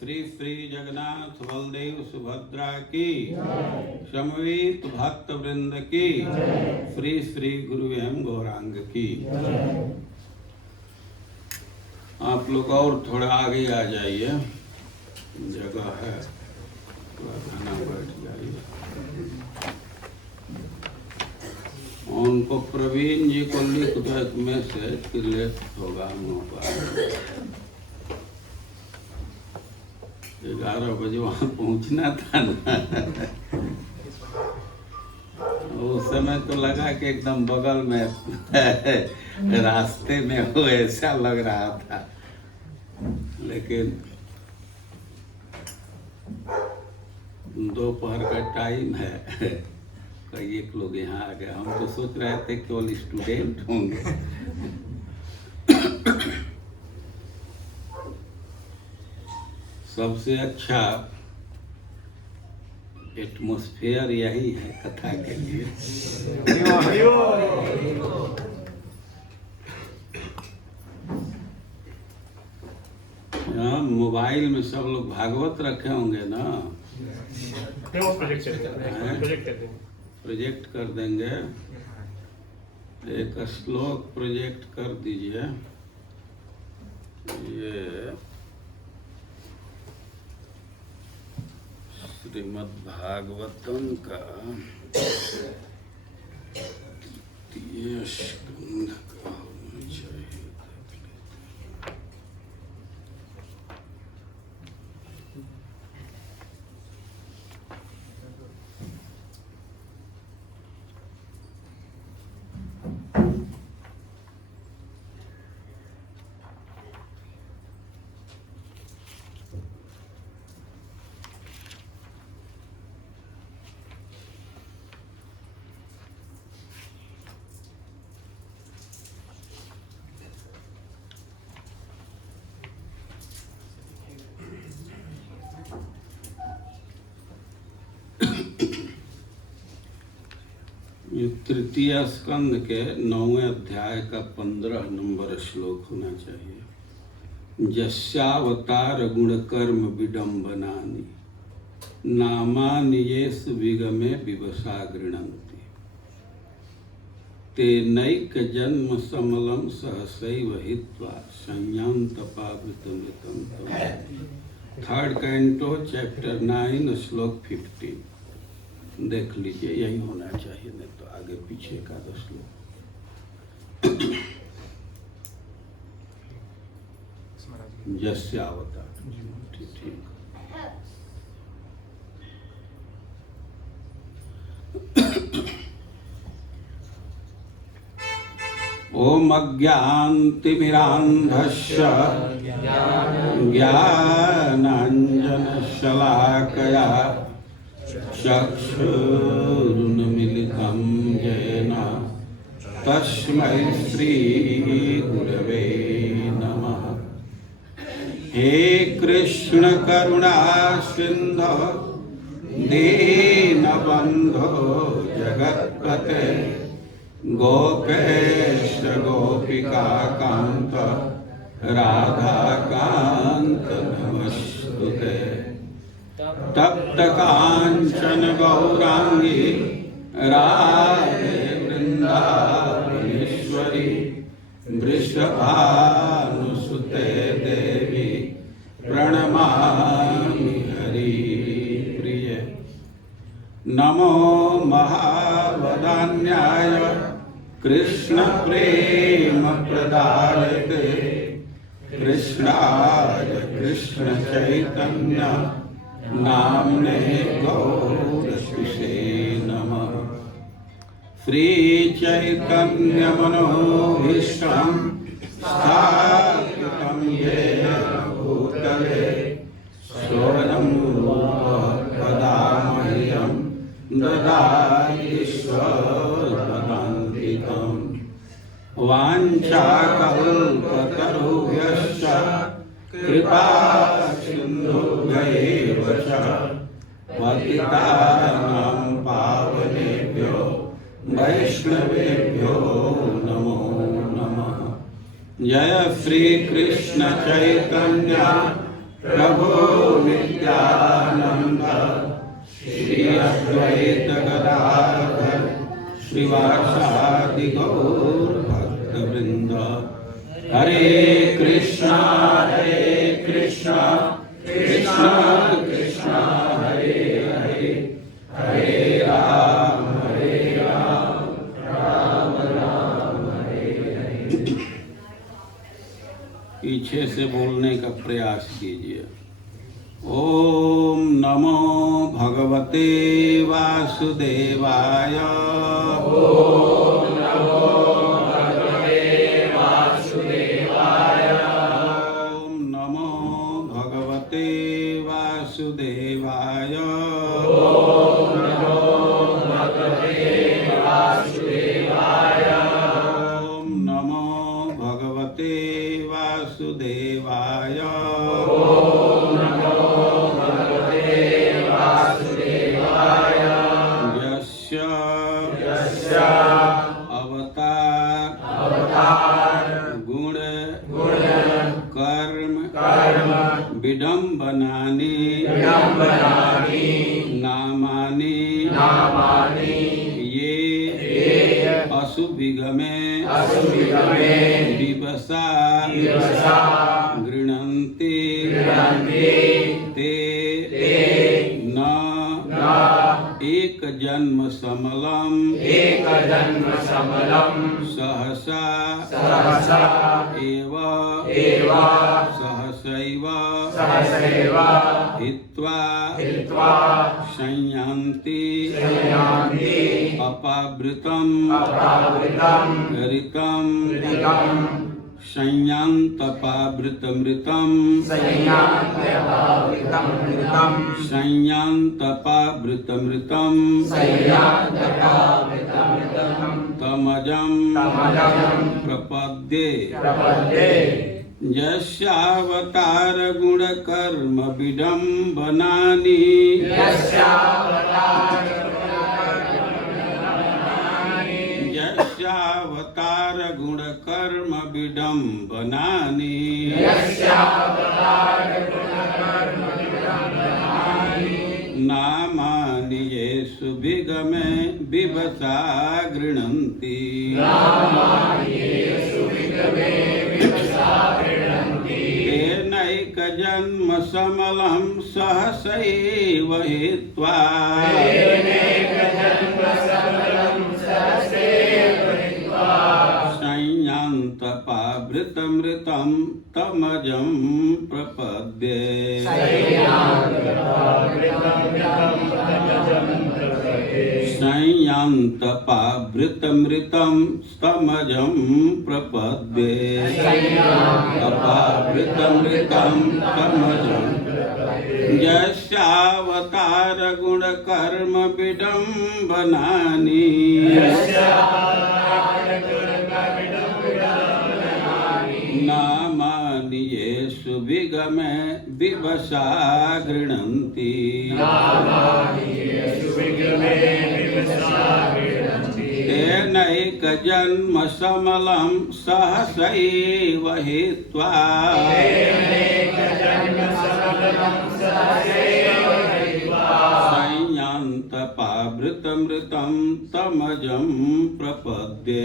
श्री श्री जगन्नाथ बलदेव सुभद्रा की, समवेत भक्त वृंद की, श्री श्री गुरु एवं गौरांग की। आप लोग और थोड़ा आगे आ जाइए, जगह है, खाना बैठ जाइए। उनको प्रवीण जी को लिख दो एक मैसेज कि लेट होगा मोबाइल। 11 बजे वहाँ पहुँचना था ना। उस समय तो लगा कि एकदम बगल में रास्ते में हो, ऐसा लग रहा था, लेकिन दोपहर का टाइम है, कई एक लोग यहाँ आ गए। हम तो सोच रहे थे केवल स्टूडेंट होंगे। सबसे अच्छा एटमॉस्फेयर यही है कथा के लिए। यहाँ मोबाइल में सब लोग भागवत रखे होंगे ना, प्रोजेक्ट कर देंगे। एक श्लोक प्रोजेक्ट कर दीजिए। ये श्रीमद् भागवतम का 3 स्कंध का ये तृतीय स्कंद के 9वें अध्याय का 15 नंबर श्लोक होना चाहिए। जस्यावतार गुण कर्म विडम्बनानि नामानि येषु विगमे विवशा गृह्णन्ति तेनैक जन्म समलम सहसैव हित्वा संयंतपावृतमृतं तम्। 3rd कैंटो चैप्टर 9 श्लोक 15 देख लीजिए, यही होना चाहिए, नहीं तो आगे पीछे का 10 श्लोक। जस्यावतार ठीक। ओम अज्ञानतिमिरान्धस्य ज्ञानाञ्जनशलाकया चक्षुरुन्मीलितं येन तस्मै श्रीगुरवे नमः। हे कृष्ण करुणा सिन्धो दीनबन्धो जगत्पते गोपेश गोपिका कांत राधाकांत नमस्तुते। तप्त कांचन गौरांगी राधे वृंदावनेश्वरी वृषभानुसुते देवी प्रणमामि हरिप्रिय। नमो महावदान्याय कृष्ण प्रेम प्रदायते कृष्णाय कृष्ण चैतन्य नामने गौरसुषे नमः। श्री चैतन्य मनोभीष्टं स्थापितं येन भूतले स्वयं वदामह्यं ददाति स्वपदान्तिकम्। वाञ्छाकल्पतरुभ्यश्च कृपा सिन्धुभ्यैव च पतितानां पावनेभ्यो वैष्णवेभ्यो नमो नमः। जय श्री कृष्ण चैतन्य प्रभु नित्यानंद श्री अद्वैत गदाधर श्रीवासादि गौर भक्तवृंद। हरे कृष्णा कृष्णा कृष्णा हरे हरे, हरे राम राम राम हरे हरे। पीछे से बोलने का प्रयास कीजिए। ओम नमो भगवते वासुदेवाय। ओम नमो भगवते वासुदेवाय। ओम नमो भगवते वासुदेवाय। ओम नमो भगवते वासुदेवाय। ओम नमो भगवते वासुदेवाय। ओम नमो भगवते वासुदेवाय। यस्य अवतार गुण कर्म विडम्बनानि नामानि ये अशुभिगमे विवशा गृह्णन्ति ते न एक जन्म समलम सहसा एव सहसैव हित्वा संयान्ति अपावृतं ऋतं संयान्तपावृतमृतं तमजं प्रपद्ये यस्यावतार गुण कर्म विडम्बनानि यस्यावतार गुण कर्म विडम्बनानि नामानि येषु विगमे विवसा गृह्णन्ति तेनैकजन्म समलं सहसैव हित्वा संयान्तपावृतमृतं तमजं प्रपद्ये संयान्तपावृतमृतं तमजं प्रपद्ये अपावृतमृतं तमजं यस्यावतार गुण कर्म विडम्बनानि नामानि येषु विगमे विवसा गृह्णन्ति तेनैकजन्म समलं सहसैव हित्वा संयान्तपावृतमृतं तमजं प्रपद्ये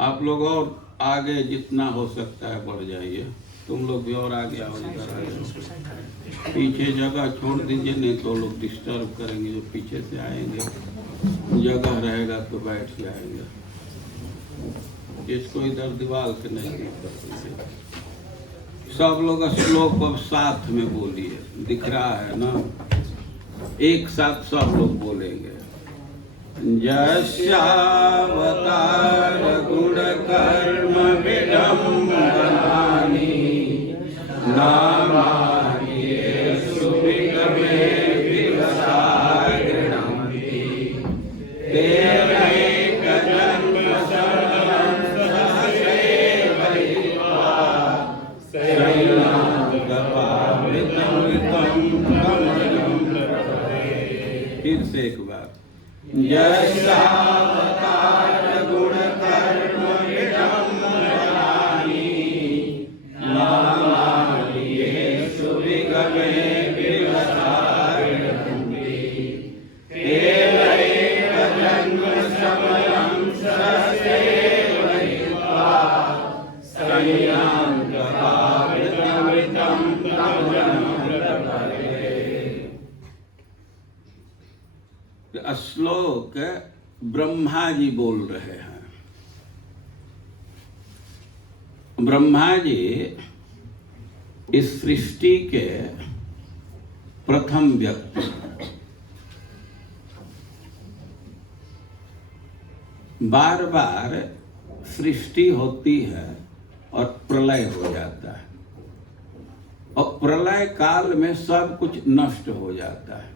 आप लोग और आगे जितना हो सकता है बढ़ जाइए। तुम लोग भी और आगे आओ, इधर आइए। पीछे जगह छोड़ दीजिए, नहीं तो लोग डिस्टर्ब करेंगे। जो पीछे से आएंगे जगह रहेगा तो बैठ जाएंगे। इसको इधर दीवार के नहीं कर दीजिए। सब लोग श्लोक अब साथ में बोलिए, दिख रहा है ना? एक साथ सब लोग बोलेंगे। यस्यावतार गुण कर्म विडम्बनानि नामानि येषु विगमे विवसा गृह्णन्ति तेनैकजन्म समलं सहसैव हित्वा संयान्तपावृतमृतं तमजं प्रपद्ये। फिर से एक बार। यस्यावतार गुण कर्म विडम्बनानि नामानि येषु विगमे विवसा गृह्णन्ति तेनैकजन्म समलं सहसैव हित्वा संयान्तपावृतमृतं तमजं प्रपद्ये। श्लोक ब्रह्मा जी बोल रहे हैं। ब्रह्मा जी इस सृष्टि के प्रथम व्यक्ति हैं। बार बार सृष्टि होती है और प्रलय हो जाता है, और प्रलय काल में सब कुछ नष्ट हो जाता है।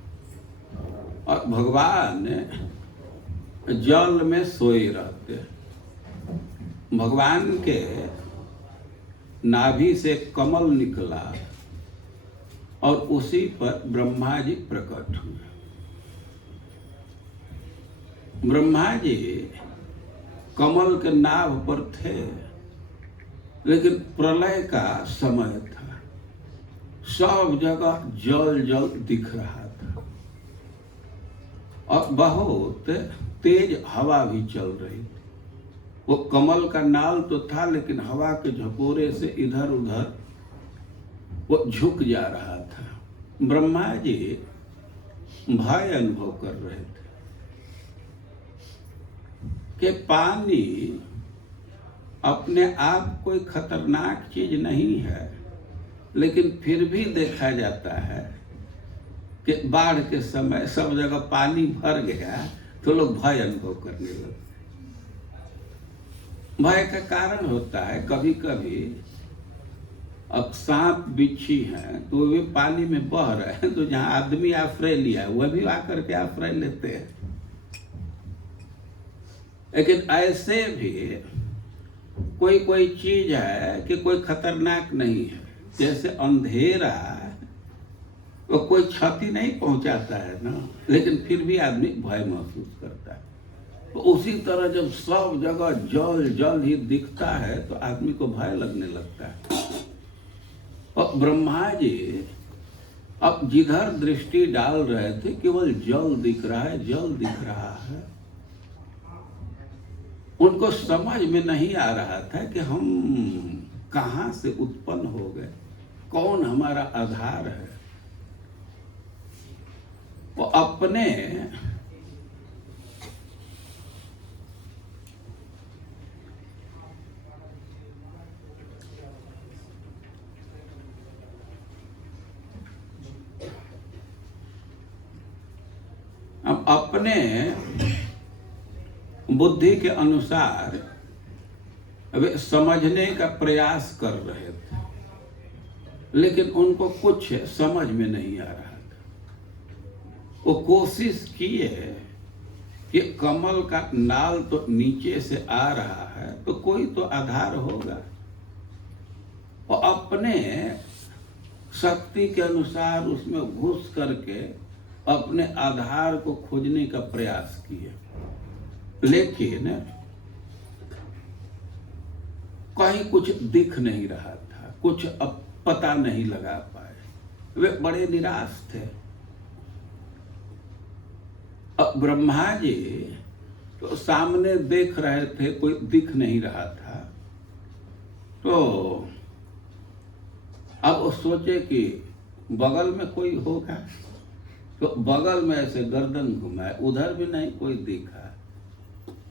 और भगवान जल में सोए रहते हैं। भगवान के नाभि से कमल निकला और उसी पर ब्रह्मा जी प्रकट हुए। ब्रह्मा जी कमल के नाभ पर थे, लेकिन प्रलय का समय था। सब जगह जल जल दिख रहा था और बहुत तेज हवा भी चल रही थी। वो कमल का नाल तो था, लेकिन हवा के झकोरे से इधर उधर वो झुक जा रहा था। ब्रह्मा जी भय अनुभव कर रहे थे कि पानी अपने आप कोई खतरनाक चीज नहीं है, लेकिन फिर भी देखा जाता है कि बाढ़ के समय सब जगह पानी भर गया तो लोग भय अनुभव करने लगते। भय का कारण होता है कभी कभी अब सांप बिच्छी हैं तो वे पानी में बह रहे हैं, तो जहां आदमी आश्रय लिया है वह भी आकर के आश्रय लेते हैं। लेकिन ऐसे भी कोई कोई चीज है कि कोई खतरनाक नहीं है। जैसे अंधेरा वो कोई क्षति नहीं पहुंचाता है ना, लेकिन फिर भी आदमी भय महसूस करता है। तो उसी तरह जब सब जगह जल जल ही दिखता है तो आदमी को भय लगने लगता है। और ब्रह्मा जी अब जिधर दृष्टि डाल रहे थे केवल जल दिख रहा है, जल दिख रहा है। उनको समझ में नहीं आ रहा था कि हम कहां से उत्पन्न हो गए, कौन हमारा आधार है। वो अपने बुद्धि के अनुसार वे समझने का प्रयास कर रहे थे, लेकिन उनको कुछ समझ में नहीं आ रहा था। वो कोशिश किए कि कमल का नाल तो नीचे से आ रहा है तो कोई तो आधार होगा, और अपने शक्ति के अनुसार उसमें घुस करके अपने आधार को खोजने का प्रयास किए, लेकिन कहीं कुछ दिख नहीं रहा था, कुछ अब पता नहीं लगा पाए। वे बड़े निराश थे। अब ब्रह्मा जी तो सामने देख रहे थे, कोई दिख नहीं रहा था। तो अब वो सोचे कि बगल में कोई होगा, तो बगल में ऐसे गर्दन घुमाए, उधर भी नहीं कोई दिखा,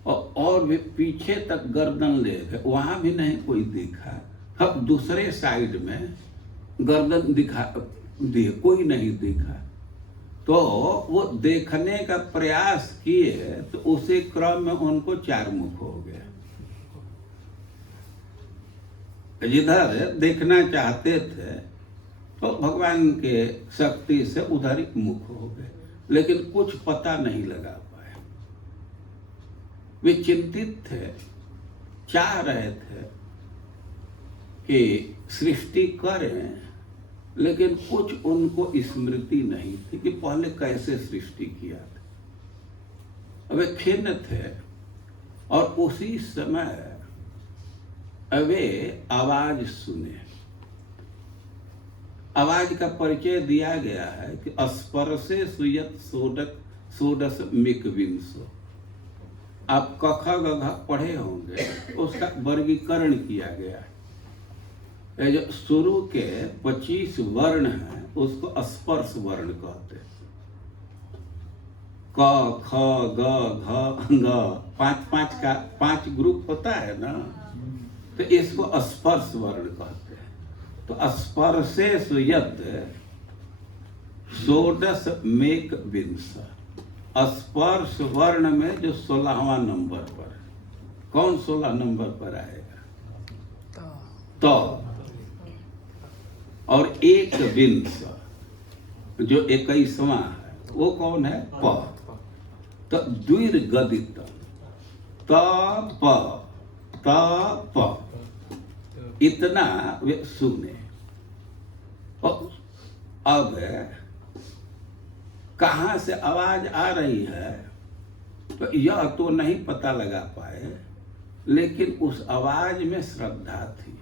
और भी पीछे तक गर्दन ले गए, वहां भी नहीं कोई दिखा। अब दूसरे साइड में गर्दन कोई नहीं दिखा। तो वो देखने का प्रयास किए तो उसी क्रम में उनको चार मुख हो गया। जिधर देखना चाहते थे तो भगवान के शक्ति से उधर ही मुख हो गए, लेकिन कुछ पता नहीं लगा पाए। वे चिंतित थे, चाह रहे थे कि सृष्टि करें, लेकिन कुछ उनको स्मृति नहीं थी कि पहले कैसे सृष्टि किया था। वे खिन्न थे, और उसी समय वे आवाज सुने। आवाज का परिचय दिया गया है कि स्पर्शे सुयत षोडश मिक विंशो। आप कख गघ पढ़े होंगे, उसका वर्गीकरण किया गया है। ये जो शुरू के 25 वर्ण हैं उसको स्पर्श वर्ण कहते हैं। क ख ग घ ग, 5 का 5 ग्रुप होता है ना, तो इसको स्पर्श वर्ण कहते हैं। तो स्पर्शे सुयत षोडश मेक विंश। स्पर्श वर्ण में जो 16वां नंबर पर, कौन 16 नंबर पर आएगा? तो और एक विंश जो 21वां है वो कौन है? प। तो द्विर्गदित त प इतना वे सुने। और अब कहां से आवाज आ रही है तो यह तो नहीं पता लगा पाए, लेकिन उस आवाज में श्रद्धा थी।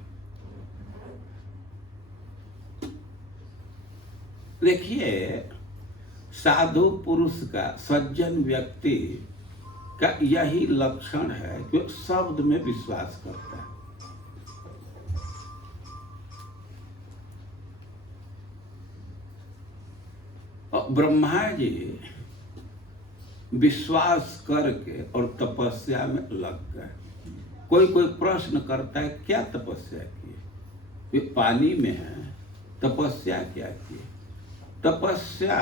देखिए, साधु पुरुष का, सज्जन व्यक्ति का यही लक्षण है कि शब्द में विश्वास करता है। और ब्रह्मा जी विश्वास करके और तपस्या में लग गए। कोई कोई प्रश्न करता है, क्या तपस्या की? वे पानी में है, तपस्या क्या की? तपस्या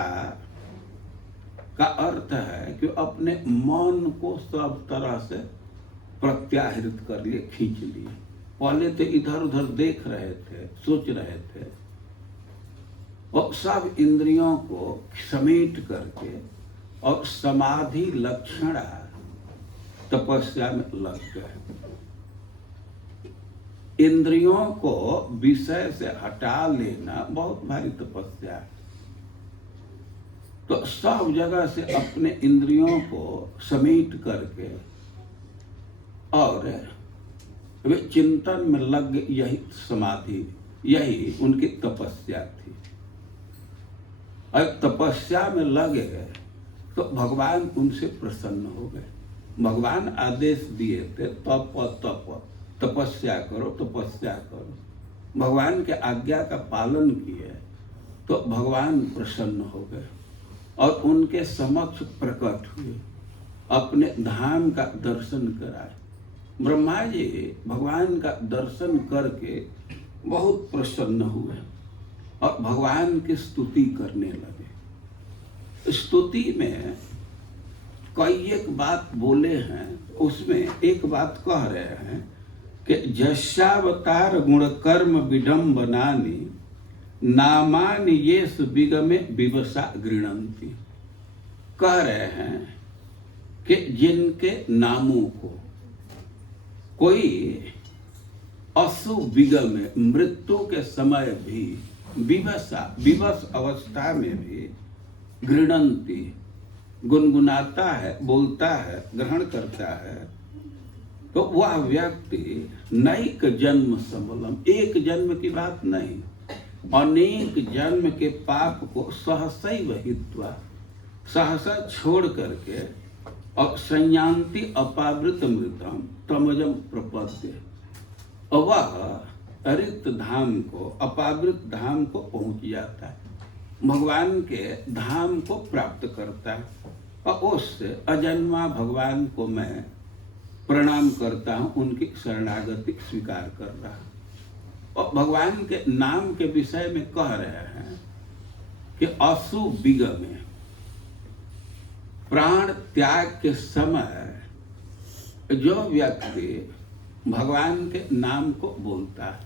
का अर्थ है कि अपने मन को सब तरह से प्रत्याहृत कर लिए, खींच लिए। पहले तो इधर उधर देख रहे थे, सोच रहे थे, और सब इंद्रियों को समेट करके और समाधि लक्षणा तपस्या में लग गए। इंद्रियों को विषय से हटा लेना बहुत भारी तपस्या है। तो सब जगह से अपने इंद्रियों को समेट करके और वे चिंतन में लग गए। यही समाधि, यही उनकी तपस्या थी। और तपस्या में लगे तो भगवान उनसे प्रसन्न हो गए। भगवान आदेश दिए थे तप तप, तपस्या करो तपस्या करो। भगवान के आज्ञा का पालन किए तो भगवान प्रसन्न हो गए और उनके समक्ष प्रकट हुए, अपने धाम का दर्शन कराए। ब्रह्मा जी भगवान का दर्शन करके बहुत प्रसन्न हुए और भगवान की स्तुति करने लगे। स्तुति में कई एक बात बोले हैं, उसमें एक बात कह रहे हैं कि जस्यावतार गुण कर्म विडम्बनानि नामानि येषु विगमे विवशा गृह्णन्ति। कह रहे हैं कि जिनके नामों को कोई अशुभ विगम में, मृत्यु के समय भी विवश अवस्था में भी गृह्णन्ति, गुनगुनाता है, बोलता है, ग्रहण करता है, तो वह व्यक्ति नैक जन्म सबलम, एक जन्म की बात नहीं, अनेक जन्म के पाप को सहसैव हित्वा, सहसा छोड़ करके और संयान्ति अपावृत मृतम तमजम प्रपद्य, और वह अरित धाम को, अपावृत धाम को पहुंच जाता है, भगवान के धाम को प्राप्त करता है। और उस अजन्मा भगवान को मैं प्रणाम करता हूँ, उनकी शरणागति स्वीकार कर रहा हूँ। और भगवान के नाम के विषय में कह रहे हैं कि अशुभ विगम में, प्राण त्याग के समय जो व्यक्ति भगवान के नाम को बोलता है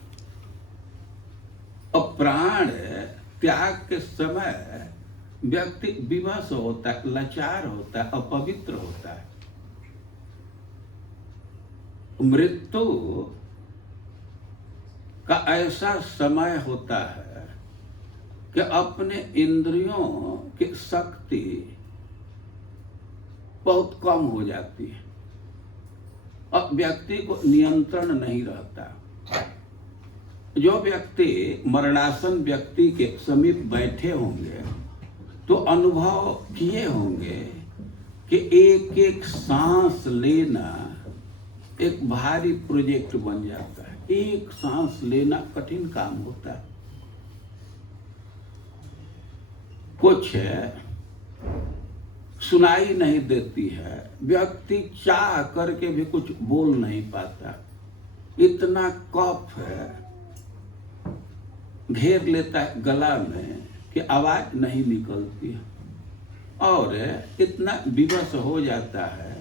और प्राण त्याग के समय व्यक्ति विवश होता है, लाचार होता है, अपवित्र होता है। मृत्यु का ऐसा समय होता है कि अपने इंद्रियों की शक्ति बहुत कम हो जाती है और व्यक्ति को नियंत्रण नहीं रहता। जो व्यक्ति मरणासन व्यक्ति के समीप बैठे होंगे तो अनुभव किए होंगे कि एक एक सांस लेना एक भारी प्रोजेक्ट बन जाता है। एक सांस लेना कठिन काम होता है। कुछ सुनाई नहीं देती है, व्यक्ति चाह करके भी कुछ बोल नहीं पाता, इतना कफ है, घेर लेता है गला में कि आवाज नहीं निकलती है, और इतना विवश हो जाता है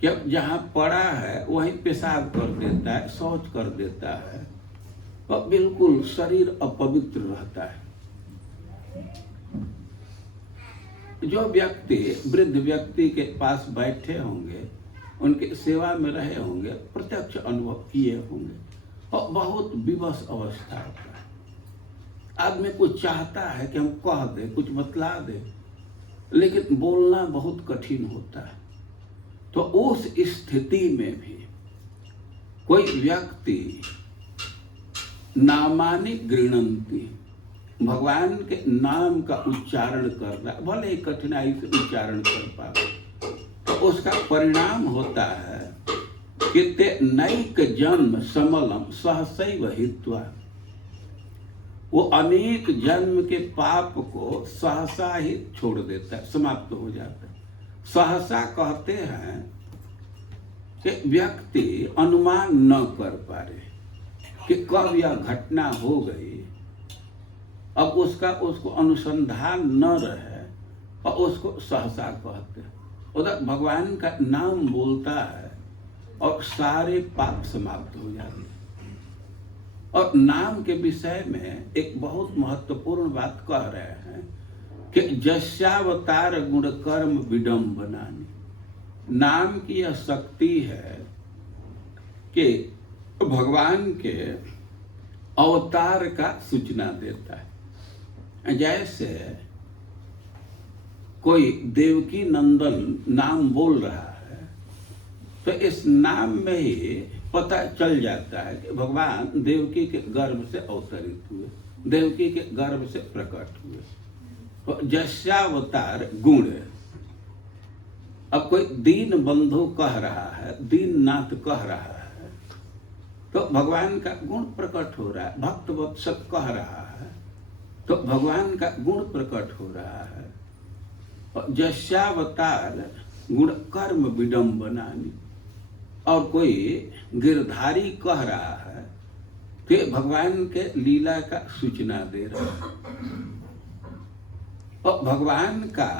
कि अब जहाँ पड़ा है वहीं पेशाब कर देता है, शौच कर देता है और बिल्कुल शरीर अपवित्र रहता है। जो व्यक्ति वृद्ध व्यक्ति के पास बैठे होंगे, उनके सेवा में रहे होंगे, प्रत्यक्ष अनुभव किए होंगे और बहुत विवश अवस्था होता है। आदमी कुछ चाहता है कि हम कह दे, कुछ बतला दे, लेकिन बोलना बहुत कठिन होता है। तो उस स्थिति में भी कोई व्यक्ति नामानि गृह्णन्ति, भगवान के नाम का उच्चारण कर रहा है, भले ही कठिनाई से उच्चारण कर पाए, तो उसका परिणाम होता है कि ते नैक जन्म समलम सहसैव हित्वा, वो अनेक जन्म के पाप को सहसा ही छोड़ देता है, समाप्त हो जाता है। सहसा कहते हैं कि व्यक्ति अनुमान न कर पा रहे कि कब यह घटना हो गई, अब उसको अनुसंधान न रहे और उसको सहसा कहते हैं। उधर भगवान का नाम बोलता है और सारे पाप समाप्त हो जाते हैं। और नाम के विषय में एक बहुत महत्वपूर्ण बात कह रहे हैं कि जस्यावतार गुण कर्म विडम्बनानि, नाम की यह शक्ति है कि भगवान के अवतार का सूचना देता है। जैसे कोई देवकी नंदन नाम बोल रहा है तो इस नाम में ही पता चल जाता है कि भगवान देवकी के गर्भ से अवतरित हुए, देवकी के गर्भ से प्रकट हुए। तो जस्यावतार गुण। अब कोई दीन बंधु कह रहा है, दीननाथ कह रहा है, तो भगवान का गुण प्रकट हो रहा है। भक्त वत्सल कह रहा है तो भगवान का गुण प्रकट हो रहा है। और जस्यावतार गुण कर्म विडम्बनानि। और कोई गिरधारी कह रहा है कि भगवान के लीला का सूचना दे रहा है। और भगवान का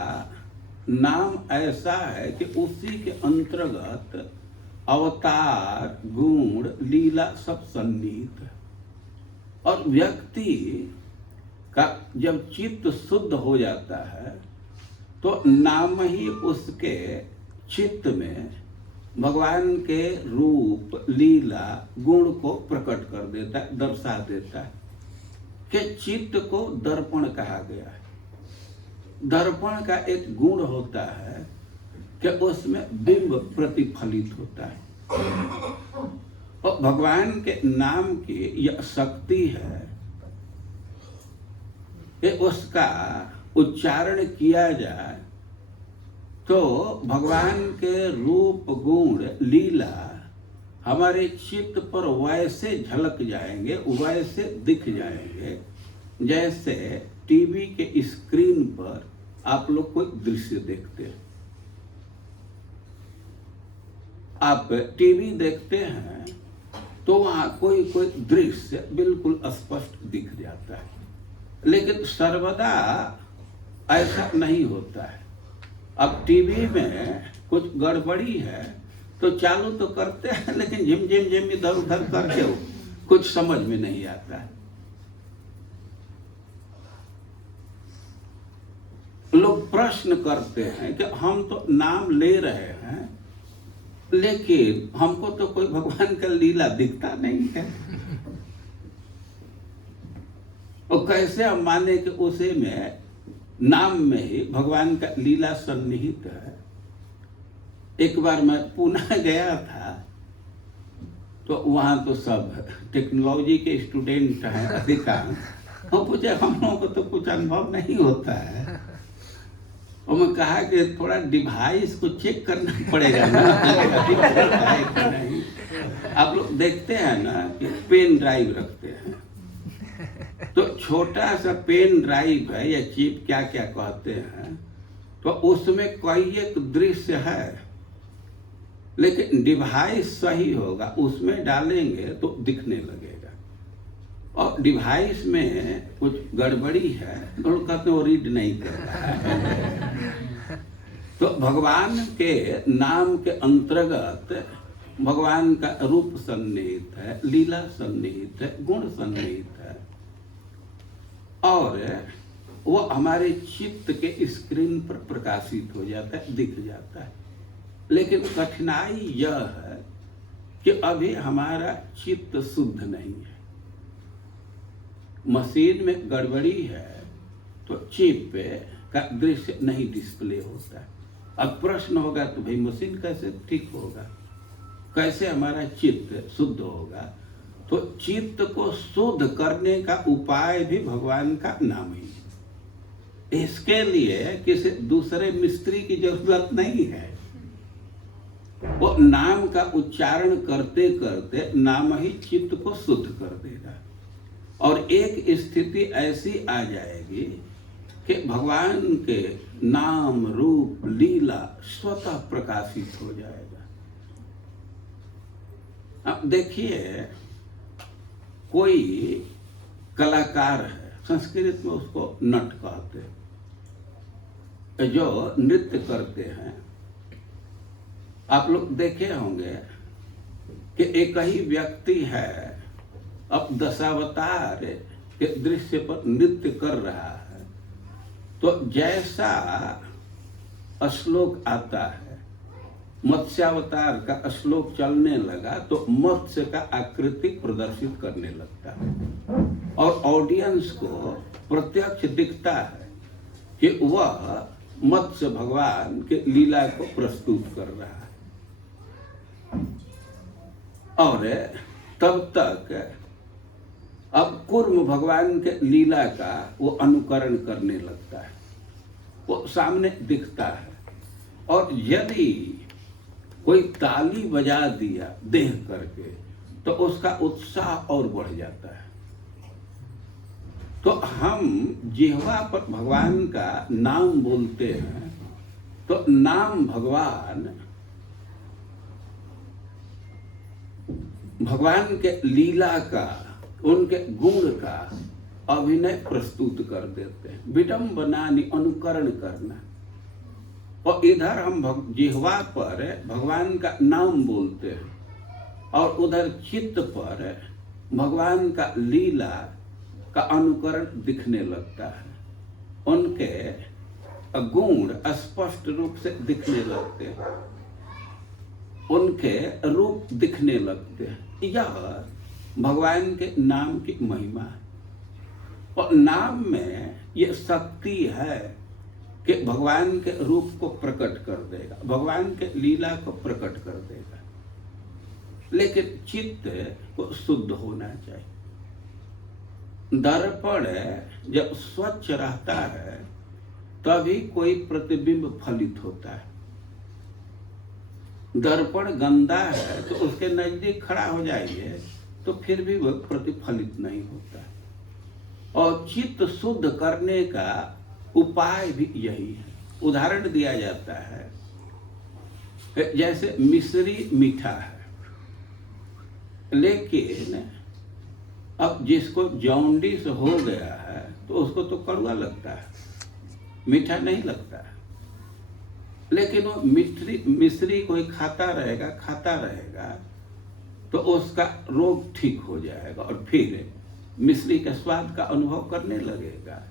नाम ऐसा है कि उसी के अंतर्गत अवतार, गुण, लीला सब सन्निहित है। और व्यक्ति का जब चित्त शुद्ध हो जाता है तो नाम ही उसके चित्त में भगवान के रूप, लीला, गुण को प्रकट कर देता है, दर्शा देता है। कि चित्त को दर्पण कहा गया है। दर्पण का एक गुण होता है कि उसमें बिंब प्रतिफलित होता है। और भगवान के नाम की यह शक्ति है कि उसका उच्चारण किया जाए तो भगवान के रूप, गुण, लीला हमारे चित्त पर वैसे झलक जाएंगे, वैसे दिख जाएंगे जैसे टीवी के स्क्रीन पर आप लोग कोई दृश्य देखते हैं। आप टीवी देखते हैं तो वहां कोई कोई दृश्य बिल्कुल स्पष्ट दिख जाता है, लेकिन सर्वदा ऐसा नहीं होता है। अब टीवी में कुछ गड़बड़ी है तो चालू तो करते हैं, लेकिन झिम झिम झिम इधर उधर करके कुछ समझ में नहीं आता है। लोग प्रश्न करते हैं कि हम तो नाम ले रहे हैं लेकिन हमको तो कोई भगवान का लीला दिखता नहीं है, और कैसे हम माने कि उसे में नाम में ही भगवान का लीला सन्निहित है। एक बार मैं पुणे गया था तो वहां तो सब टेक्नोलॉजी के स्टूडेंट हैं अधिकांश। वो पूछे हम लोगों को तो कुछ अनुभव नहीं होता है, और मैं कहा कि थोड़ा डिवाइस को चेक करना पड़ेगा ना नहीं। आप लोग देखते हैं ना कि पेन ड्राइव रखते हैं, तो छोटा सा पेन ड्राइव है या चिप क्या क्या कहते हैं, तो उसमें कई एक दृश्य है, लेकिन डिवाइस सही होगा, उसमें डालेंगे तो दिखने लगेगा। और डिवाइस में कुछ गड़बड़ी है तो लोग कहते हैं वो रीड नहीं कर रहा है। तो भगवान के नाम के अंतर्गत भगवान का रूप सन्निहित है, लीला सन्निहित है, गुण सन्निहित है, और वो हमारे चित्त के स्क्रीन पर प्रकाशित हो जाता है, दिख जाता है। लेकिन कठिनाई यह है कि अभी हमारा चित्त शुद्ध नहीं है। मशीन में गड़बड़ी है तो चिप का दृश्य नहीं डिस्प्ले होता है। अब प्रश्न होगा तो भाई मशीन कैसे ठीक होगा, कैसे हमारा चित्त शुद्ध होगा? तो चित्त को शुद्ध करने का उपाय भी भगवान का नाम ही है। इसके लिए किसी दूसरे मिस्त्री की जरूरत नहीं है। वो नाम का उच्चारण करते करते नाम ही चित्त को शुद्ध कर देगा, और एक स्थिति ऐसी आ जाएगी कि भगवान के नाम, रूप, लीला स्वतः प्रकाशित हो जाएगा। अब देखिए, कोई कलाकार है, संस्कृत में उसको नट कहते हैं, जो नृत्य करते हैं। आप लोग देखे होंगे कि एक ही व्यक्ति है, अब दशावतार के दृश्य पर नृत्य कर रहा है, तो जैसा श्लोक आता है, मत्स्यावतार का श्लोक चलने लगा तो मत्स्य का आकृति प्रदर्शित करने लगता है, और ऑडियंस को प्रत्यक्ष दिखता है कि वह मत्स्य भगवान के लीला को प्रस्तुत कर रहा है। और तब तक अब कूर्म भगवान के लीला का वो अनुकरण करने लगता है, वो सामने दिखता है। और यदि कोई ताली बजा दिया देख करके तो उसका उत्साह और बढ़ जाता है। तो हम जिह्वा पर भगवान का नाम बोलते हैं तो नाम भगवान के लीला का, उनके गुण का अभिनय प्रस्तुत कर देते हैं। विडंबनानि अनुकरण करना। और इधर हम जिह्वा पर भगवान का नाम बोलते हैं और उधर चित्त पर भगवान का लीला का अनुकरण दिखने लगता है। उनके गुण स्पष्ट रूप से दिखने लगते हैं, उनके रूप दिखने लगते हैं। यह भगवान के नाम की महिमा है। और नाम में यह शक्ति है कि भगवान के रूप को प्रकट कर देगा, भगवान के लीला को प्रकट कर देगा। लेकिन चित्त को शुद्ध होना चाहिए। दर्पण जब स्वच्छ रहता है तभी कोई प्रतिबिंब फलित होता है। दर्पण गंदा है तो उसके नजदीक खड़ा हो जाइए तो फिर भी वह प्रतिफलित नहीं होता है। और चित्त शुद्ध करने का उपाय भी यही है। उदाहरण दिया जाता है, जैसे मिश्री मीठा है, लेकिन अब जिसको जॉन्डिस हो गया है तो उसको तो कड़वा लगता है, मीठा नहीं लगता है। लेकिन वो मिश्री कोई खाता रहेगा तो उसका रोग ठीक हो जाएगा और फिर मिश्री के स्वाद का अनुभव करने लगेगा।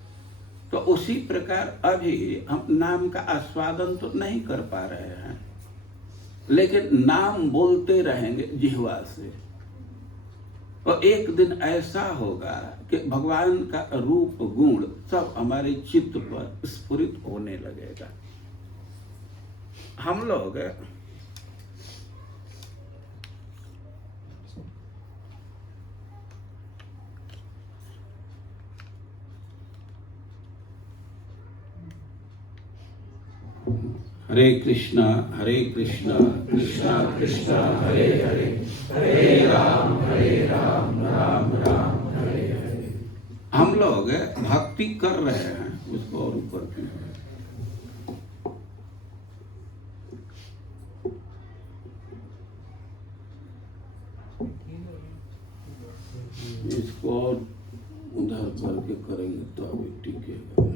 तो उसी प्रकार अभी हम नाम का आस्वादन तो नहीं कर पा रहे हैं, लेकिन नाम बोलते रहेंगे जिह्वा से। और एक दिन ऐसा होगा कि भगवान का रूप गुण सब हमारे चित्त पर स्फुरित होने लगेगा। हम लोग हरे कृष्णा कृष्णा कृष्णा हरे हरे, हरे राम राम राम हरे हरे। हम लोग भक्ति कर रहे हैं, उसको और ऊपर की इसको और उधर करके करेंगे तो अभी टिकेगा।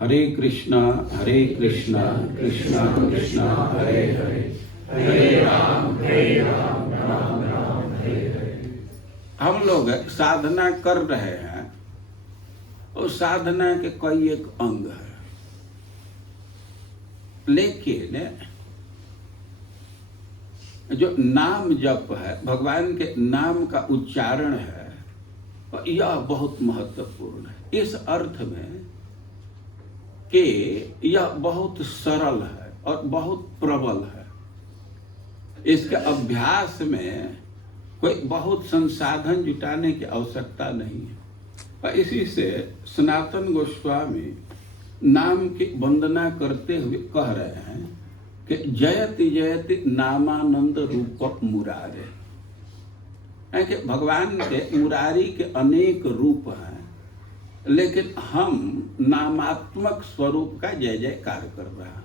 हरे कृष्णा कृष्णा कृष्णा हरे हरे, हरे राम राम राम हरे हरे। हम लोग साधना कर रहे हैं और साधना के कई एक अंग है, लेकिन जो नाम जप है, भगवान के नाम का उच्चारण है, यह बहुत महत्वपूर्ण है। इस अर्थ में कि यह बहुत सरल है और बहुत प्रबल है। इसके अभ्यास में कोई बहुत संसाधन जुटाने की आवश्यकता नहीं है। और इसी से सनातन गोस्वामी नाम की वंदना करते हुए कह रहे हैं कि जयति जयति नामानंद रूप मुरारे। है कि भगवान के मुरारी के अनेक रूप हैं, लेकिन हम नामात्मक स्वरूप का जय जयकार कर रहे हैं।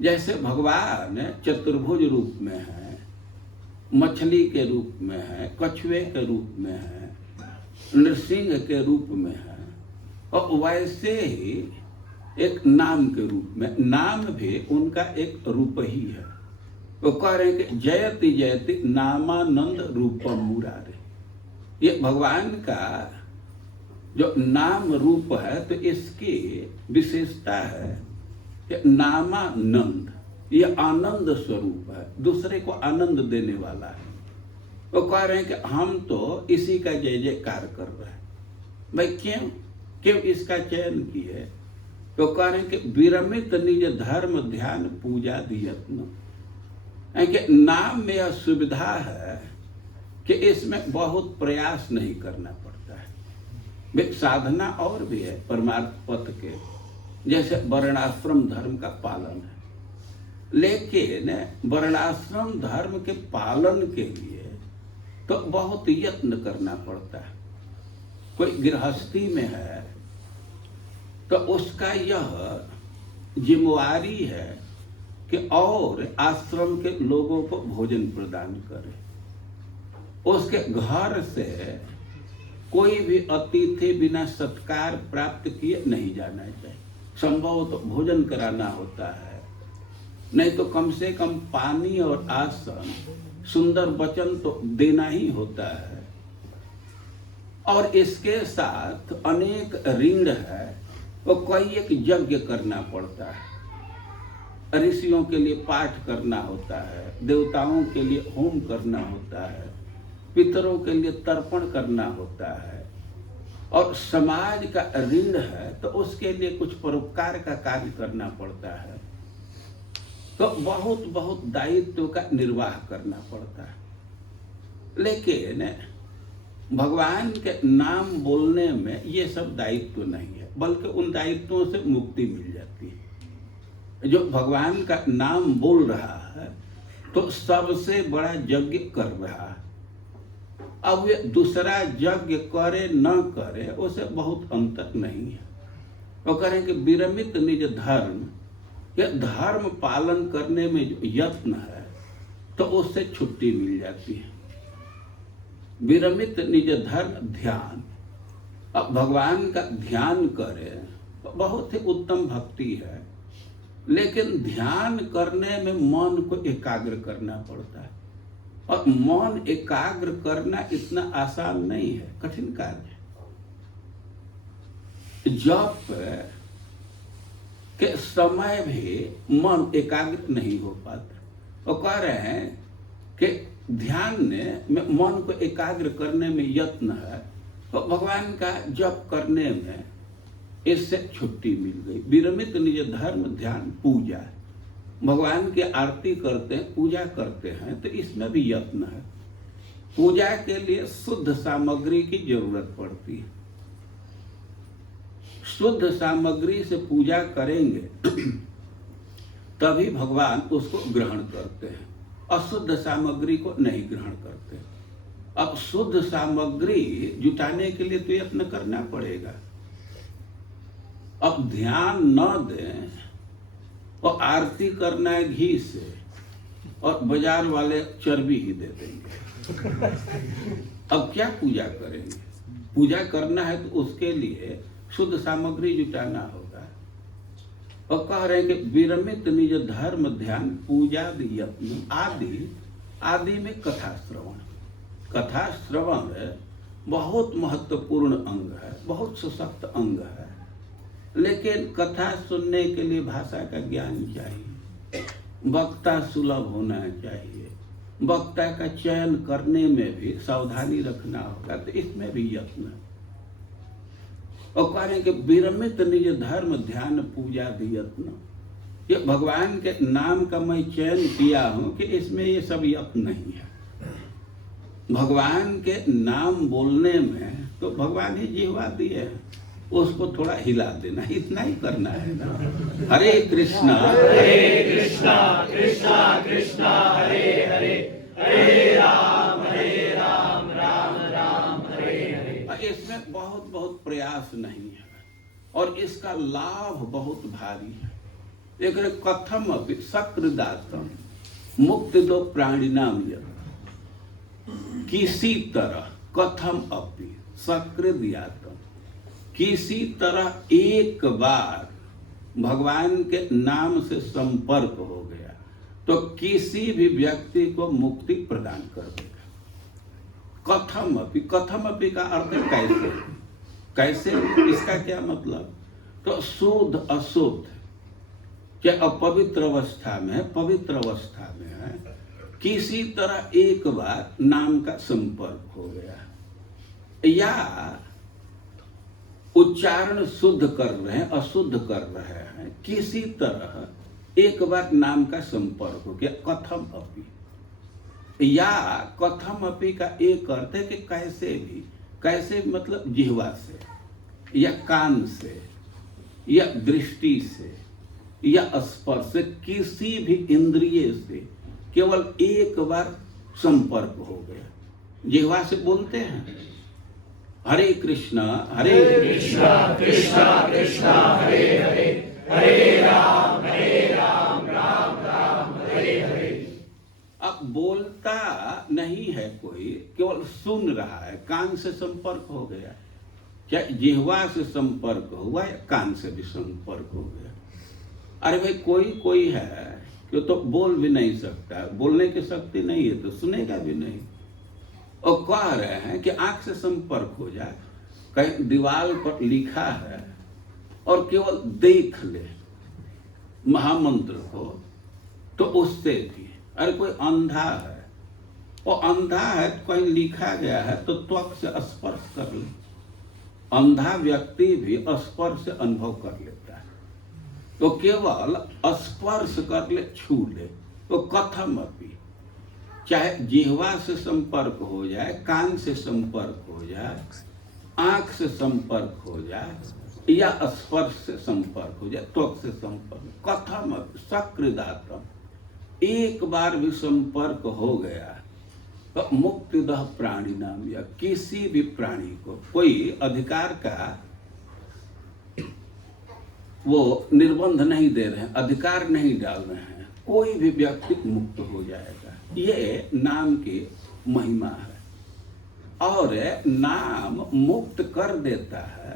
जैसे भगवान चतुर्भुज रूप में है, मछली के रूप में है, कछुए के रूप में है, नृसिंह के रूप में है, और वैसे ही एक नाम के रूप में, नाम भी उनका एक रूप ही है। वो कह रहे हैं कि जयति जयति नामानंद रूपम मुरारे। ये भगवान का जो नाम रूप है, तो इसकी विशेषता है कि नामानंद, ये आनंद स्वरूप है, दूसरे को आनंद देने वाला है। वो कह रहे हैं कि हम तो इसी का जय जयकार कर रहे हैं। भाई क्यों क्यों इसका चयन किए? तो कह रहे हैं कि विरमित निज धर्म ध्यान पूजा दियत्न, कि नाम में यह सुविधा है कि इसमें बहुत प्रयास नहीं करना पड़ता है। साधना और भी है परमार्थ पथ के, जैसे वर्णाश्रम धर्म का पालन है, लेकिन वर्णाश्रम धर्म के पालन के लिए तो बहुत यत्न करना पड़ता है। कोई गृहस्थी में है तो उसका यह जिम्मेवारी है कि और आश्रम के लोगों को भोजन प्रदान करे। उसके घर से कोई भी अतिथि बिना सत्कार प्राप्त किए नहीं जाना चाहिए। संभव तो भोजन कराना होता है, नहीं तो कम से कम पानी और आसन, सुंदर वचन तो देना ही होता है। और इसके साथ अनेक ऋण है, वो कोई एक यज्ञ करना पड़ता है। ऋषियों के लिए पाठ करना होता है, देवताओं के लिए होम करना होता है, पितरों के लिए तर्पण करना होता है, और समाज का ऋण है तो उसके लिए कुछ परोपकार का कार्य करना पड़ता है। तो बहुत बहुत दायित्व का निर्वाह करना पड़ता है। लेकिन भगवान के नाम बोलने में ये सब दायित्व नहीं है, बल्कि उन दायित्वों से मुक्ति मिल जाती है। जो भगवान का नाम बोल रहा है तो सबसे बड़ा यज्ञ कर रहा है। अब वे दूसरा यज्ञ करे न करे उसे बहुत अंतर नहीं है। वो करें कि विरमित निज धर्म, या धर्म पालन करने में जो यत्न है तो उससे छुट्टी मिल जाती है। विरमित निज धर्म ध्यान, अब भगवान का ध्यान करे तो बहुत ही उत्तम भक्ति है, लेकिन ध्यान करने में मन को एकाग्र करना पड़ता है। और मन एकाग्र करना इतना आसान नहीं है, कठिन कार्य है। जप के समय भी मन एकाग्र नहीं हो पाता। वो कह रहे हैं कि ध्यान में मन को एकाग्र करने में यत्न है, तो भगवान का जप करने में इससे छुट्टी मिल गई। विरमित निज धर्म ध्यान पूजा, भगवान की आरती करते हैं, पूजा करते हैं, तो इसमें भी यत्न है। पूजा के लिए शुद्ध सामग्री की जरूरत पड़ती है। शुद्ध सामग्री से पूजा करेंगे तभी भगवान उसको ग्रहण करते हैं, अशुद्ध सामग्री को नहीं ग्रहण करते। अब शुद्ध सामग्री जुटाने के लिए तो यत्न करना पड़ेगा। अब ध्यान न दें और आरती करना है घी से, और बाजार वाले चर्बी ही दे देंगे। अब क्या पूजा करेंगे? पूजा करना है तो उसके लिए शुद्ध सामग्री जुटाना होगा। और कह रहे हैं कि विरमित निज धर्म ध्यान पूजा यत्न आदि। आदि में कथा श्रवण, कथा श्रवण बहुत महत्वपूर्ण अंग है, बहुत सशक्त अंग है। लेकिन कथा सुनने के लिए भाषा का ज्ञान चाहिए, वक्ता सुलभ होना चाहिए, वक्ता का चयन करने में भी सावधानी रखना होगा। तो इसमें भी यत्न। और कह रहे हैं कि विरमित निज धर्म ध्यान पूजा भी यत्न। ये भगवान के नाम का मैं चयन किया हूं कि इसमें ये सब यत्न नहीं है। भगवान के नाम बोलने में तो भगवान ही जिह्वा दिए हैं, उसको थोड़ा हिला देना, इतना ही करना है ना। हरे कृष्णा कृष्णा कृष्णा हरे हरे, हरे राम राम राम हरे हरे। इसमें बहुत बहुत प्रयास नहीं है और इसका लाभ बहुत भारी है। एक कथम अपि सकृदातम मुक्ति दो प्राणिनाम यत्, किसी तरह कथम अपि सकृदातम, किसी तरह एक बार भगवान के नाम से संपर्क हो गया तो किसी भी व्यक्ति को मुक्ति प्रदान कर देगा। कथम अपि, कथम अपि का अर्थ है कैसे, कैसे, इसका क्या मतलब? तो शुद्ध अशुद्ध, क्या अपवित्र अवस्था में है, पवित्र अवस्था में है, किसी तरह एक बार नाम का संपर्क हो गया, या उच्चारण शुद्ध कर रहे हैं अशुद्ध कर रहे हैं, किसी तरह एक बार नाम का संपर्क हो गया, कथम अपि, या कथम अपि का एक अर्थ है कि कैसे मतलब जिह्वा से या कान से या दृष्टि से या स्पर्श से, किसी भी इंद्रिय से केवल एक बार संपर्क हो गया। जिह्वा से बोलते हैं हरे कृष्णा कृष्णा कृष्णा हरे हरे, हरे राम राम राम हरे हरे। अब बोलता नहीं है कोई, केवल सुन रहा है, कान से संपर्क हो गया, चाहे जिह्वा से संपर्क हुआ या कान से भी संपर्क हो गया। अरे भाई कोई है कि तो बोल भी नहीं सकता, बोलने की शक्ति नहीं है तो सुनेगा भी नहीं, और कह रहे हैं कि आंख से संपर्क हो जाए, कहीं दीवार पर लिखा है और केवल देख ले महामंत्र को तो उससे भी। अरे कोई अंधा है, वो अंधा है तो कहीं लिखा गया है तो त्वक से स्पर्श कर ले, अंधा व्यक्ति भी स्पर्श से अनुभव कर लेता है, तो केवल स्पर्श कर ले, छू ले, तो कथम अपि, चाहे जिह्वा से संपर्क हो जाए, कान से संपर्क हो जाए, आंख से संपर्क हो जाए या स्पर्श से संपर्क हो जाए, त्वक से संपर्क, कथम सकृदातम, एक बार भी संपर्क हो गया तो मुक्तिदः प्राणी नाम, या किसी भी प्राणी को कोई अधिकार का वो निर्बंध नहीं दे रहे हैं, अधिकार नहीं डाल रहे हैं, कोई भी व्यक्ति मुक्त हो जाएगा। ये नाम की महिमा है, और नाम मुक्त कर देता है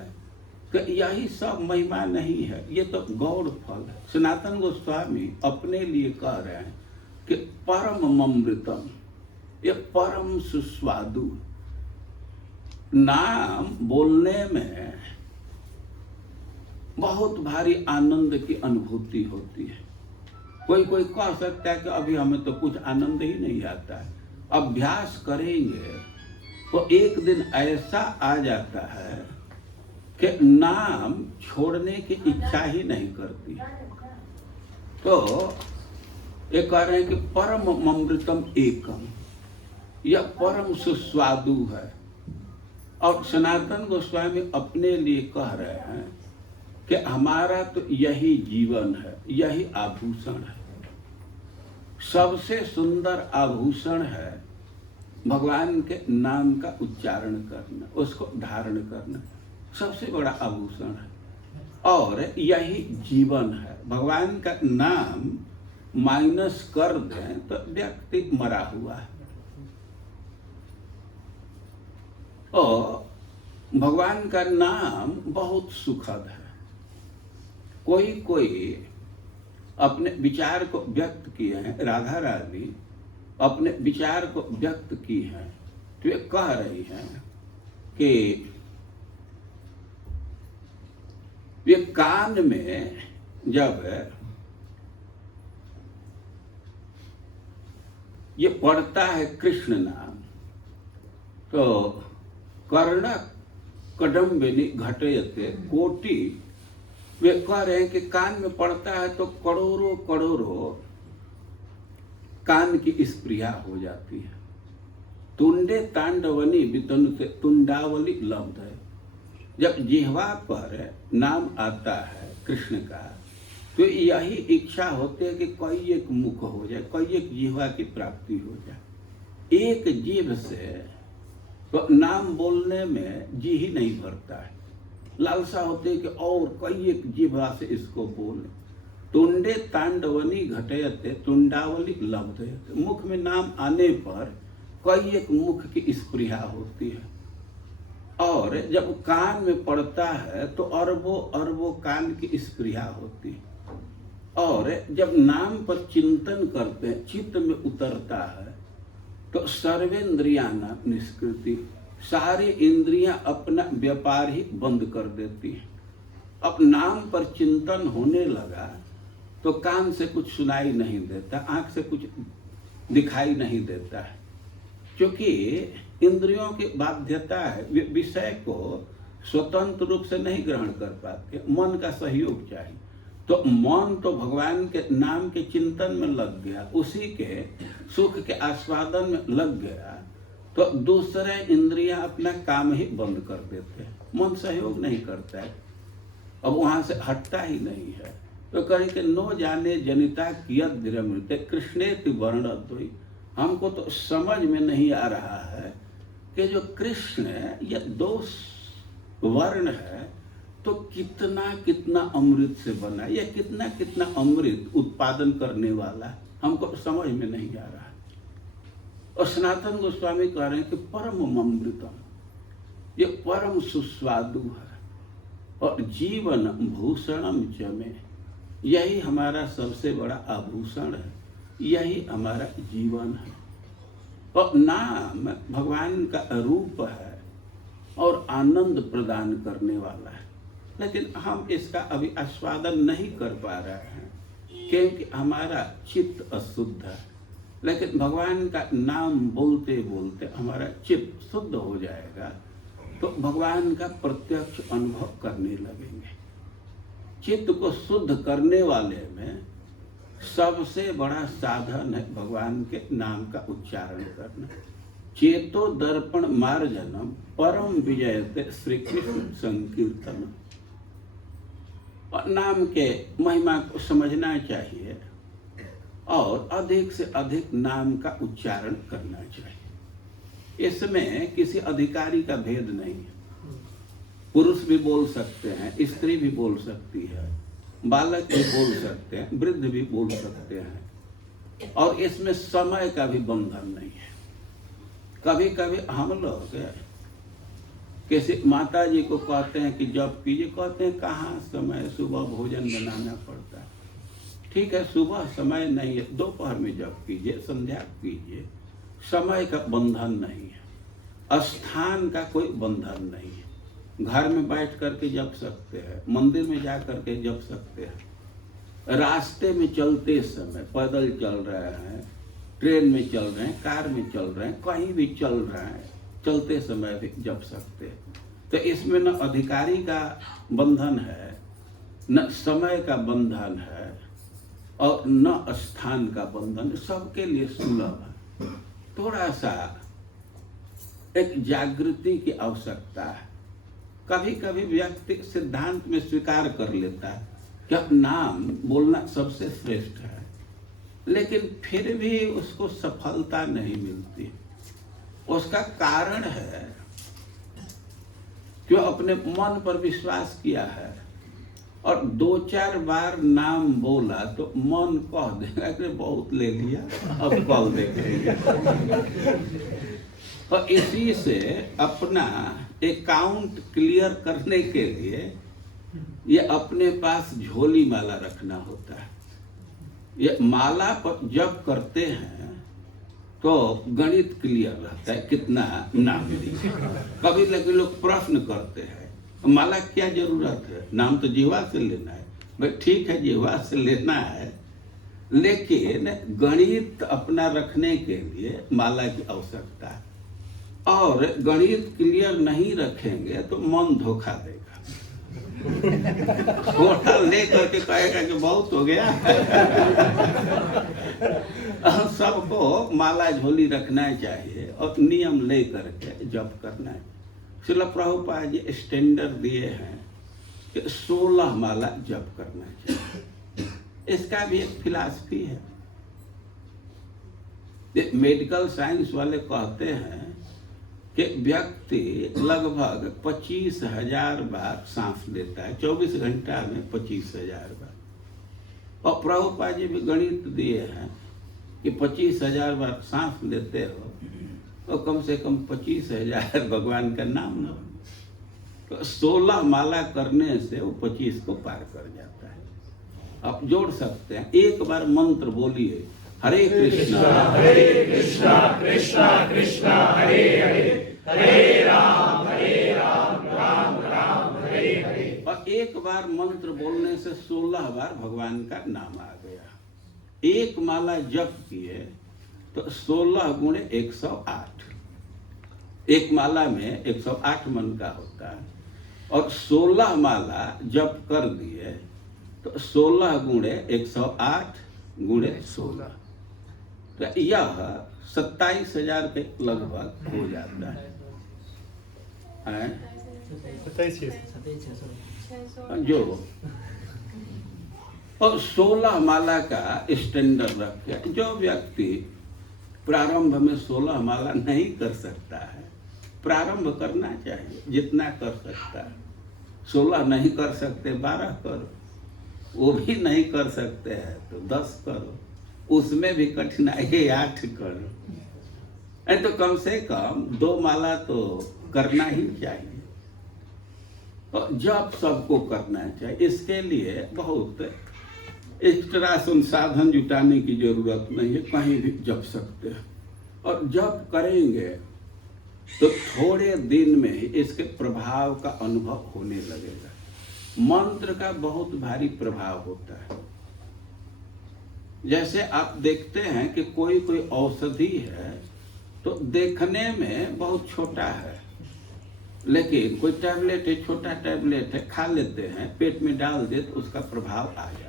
कि यही सब महिमा नहीं है, ये तो गौड़ फल है। सनातन गोस्वामी अपने लिए कह रहे हैं कि परम अमृतम, ये परम सुस्वादु, नाम बोलने में बहुत भारी आनंद की अनुभूति होती है। कोई कह सकता है कि अभी हमें तो कुछ आनंद ही नहीं आता है, अभ्यास करेंगे तो एक दिन ऐसा आ जाता है कि नाम छोड़ने की इच्छा ही नहीं करती। तो ये कह रहे हैं कि परम अमृतम एकम, यह परम सुस्वादु है। और सनातन गोस्वामी अपने लिए कह रहे हैं कि हमारा तो यही जीवन है, यही आभूषण है, सबसे सुंदर आभूषण है भगवान के नाम का उच्चारण करना, उसको धारण करना सबसे बड़ा आभूषण है, और यही जीवन है। भगवान का नाम माइनस कर दें तो व्यक्ति मरा हुआ है, और भगवान का नाम बहुत सुखद है। कोई अपने विचार को व्यक्त किए हैं, राधा रानी अपने विचार को व्यक्त की हैं, तो ये कह रही हैं कि ये कान में जब ये पढ़ता है कृष्ण नाम तो कर्ण कडम्बिनी घटयते कोटि, वे कह रहे हैं कि कान में पड़ता है तो करोड़ों कान की स्प्रिया हो जाती है। तुंडे तांडवनी वितनु से तुंडावली लब्ध है। जब जिह्वा पर नाम आता है कृष्ण का तो यही इच्छा होती है कि कोई एक मुख हो जाए, कोई एक जिह्वा की प्राप्ति हो जाए। एक जीभ से तो नाम बोलने में जी ही नहीं भरता है, लालसा होती है कि और कोई एक जिह्वा से इसको बोले। तुंडे तांडवनी घटयते तुंडावली लब्धयते, मुख में नाम आने पर कोई एक मुख की स्पृहा होती है, और जब कान में पड़ता है तो अरबों कान की स्पृहा होती है, और जब नाम पर चिंतन करते हैं चित्त में उतरता है तो सर्वेंद्रियाना निष्कृति, सारी इंद्रियां अपना व्यापार ही बंद कर देती हैं। अब नाम पर चिंतन होने लगा तो कान से कुछ सुनाई नहीं देता, आंख से कुछ दिखाई नहीं देता है, क्योंकि इंद्रियों की बाध्यता है, विषय को स्वतंत्र रूप से नहीं ग्रहण कर पाते, मन का सहयोग चाहिए। तो मन तो भगवान के नाम के चिंतन में लग गया, उसी के सुख के आस्वादन में लग गया, तो दूसरे इंद्रियां अपना काम ही बंद कर देते हैं, मन सहयोग नहीं करता है, अब वहां से हटता ही नहीं है। तो कहें कि नो जाने जनिता कियत विरमृते कृष्णेति वर्णद्वयी, हमको तो समझ में नहीं आ रहा है कि जो कृष्ण ये दो वर्ण है तो कितना कितना अमृत से बना, या कितना कितना अमृत उत्पादन करने वाला, हमको समझ में नहीं आ रहा है। और सनातन गोस्वामी कह रहे हैं कि परम अमृतम, ये परम सुस्वादु है, और जीवन भूषणम च में, यही हमारा सबसे बड़ा आभूषण है, यही हमारा जीवन है। और नाम भगवान का रूप है और आनंद प्रदान करने वाला है, लेकिन हम इसका अभी आस्वादन नहीं कर पा रहे हैं क्योंकि हमारा चित्त अशुद्ध है। लेकिन भगवान का नाम बोलते बोलते हमारा चित्त शुद्ध हो जाएगा तो भगवान का प्रत्यक्ष अनुभव करने लगेंगे। चित्त को शुद्ध करने वाले में सबसे बड़ा साधन है भगवान के नाम का उच्चारण करना। चेतो दर्पण मार्जनम परम विजयते श्री कृष्ण संकीर्तन। और नाम के महिमा को समझना चाहिए और अधिक से अधिक नाम का उच्चारण करना चाहिए। इसमें किसी अधिकारी का भेद नहीं है, पुरुष भी बोल सकते हैं, स्त्री भी बोल सकती है, बालक भी बोल सकते हैं, वृद्ध भी बोल सकते हैं, और इसमें समय का भी बंधन नहीं है। कभी कभी हम लोग किसी माता जी को कहते हैं कि जप कीजिए, कहते हैं कहाँ समय, सुबह भोजन बनाना पड़ता है। ठीक है, सुबह समय नहीं है, दोपहर में जप कीजिए, संध्या कीजिए, समय का बंधन नहीं है, स्थान का कोई बंधन नहीं है। घर में बैठ करके जप सकते हैं, मंदिर में जा करके जप सकते हैं, रास्ते में चलते समय, पैदल चल रहे हैं, ट्रेन में चल रहे हैं, कार में चल रहे हैं, कहीं भी चल रहे हैं, चलते समय भी जप सकते हैं। तो इसमें न अधिकारी का बंधन है, न समय का बंधन है, और न स्थान का बंधन, सबके लिए सुलभ है। थोड़ा सा एक जागृति की आवश्यकता है। कभी कभी व्यक्ति सिद्धांत में स्वीकार कर लेता है कि नाम बोलना सबसे श्रेष्ठ है, लेकिन फिर भी उसको सफलता नहीं मिलती। उसका कारण है कि अपने मन पर विश्वास किया है और 2-4 बार नाम बोला तो मन कह देगा कि बहुत ले लिया, अब कल देखेंगे। और इसी से अपना अकाउंट क्लियर करने के लिए ये अपने पास झोली माला रखना होता है। ये माला पर जब करते हैं तो गणित क्लियर रहता है, कितना नाम दिए। कभी लगे लोग प्रश्न करते हैं माला क्या जरूरत है, नाम तो जीवा से लेना है। भाई ठीक है, जीवा से लेना है, लेकिन गणित अपना रखने के लिए माला की आवश्यकता है। और गणित क्लियर नहीं रखेंगे तो मन धोखा देगा, थोड़ा ले करके कहेगा कि बहुत हो गया। सबको माला झोली रखना चाहिए और नियम ले करके जप करना है। श्रील प्रभुपाद जी स्टैंडर्ड दिए हैं कि 16 माला जप करना चाहिए। इसका भी एक फिलॉसफी है। मेडिकल साइंस वाले कहते हैं कि व्यक्ति लगभग 25,000 बार सांस लेता है, 24 घंटा में 25,000 बार। और प्रभुपाद जी भी गणित दिए हैं कि 25,000 बार सांस लेते हो तो कम से कम 25,000 भगवान का नाम लो। तो 16 माला करने से वो 25 को पार कर जाता है। आप जोड़ सकते हैं, एक बार मंत्र बोलिए, हरे कृष्णा कृष्णा कृष्णा हरे हरे, हरे राम राम राम हरे हरे। और एक बार मंत्र बोलने से 16 बार भगवान का नाम आ गया। एक माला जप किए तो 16 गुणे 108, एक माला में 108 मन का होता है, और 16 माला जप कर दिए तो 16 गुणे 108 गुणे 16, तो यह 27,000 के लगभग हो जाता है। जो और 16 माला का स्टैंडर्ड रख के जो व्यक्ति प्रारंभ में 16 माला नहीं कर सकता है, प्रारंभ करना चाहिए जितना कर सकता है। 16 नहीं कर सकते 12 करो, वो भी नहीं कर सकते हैं तो 10 करो, उसमें भी कठिनाई है 8 करो, तो कम से कम 2 माला तो करना ही चाहिए। और जप सबको करना चाहिए, इसके लिए बहुत एक्स्ट्रा संसाधन जुटाने की जरूरत नहीं है, कहीं भी जप सकते हैं। और जप करेंगे तो थोड़े दिन में ही इसके प्रभाव का अनुभव होने लगेगा। मंत्र का बहुत भारी प्रभाव होता है। जैसे आप देखते हैं कि कोई कोई औषधि है तो देखने में बहुत छोटा है, लेकिन कोई टैबलेट है, छोटा टैबलेट है, खा लेते हैं, पेट में डाल दे तो उसका प्रभाव आ जाता है।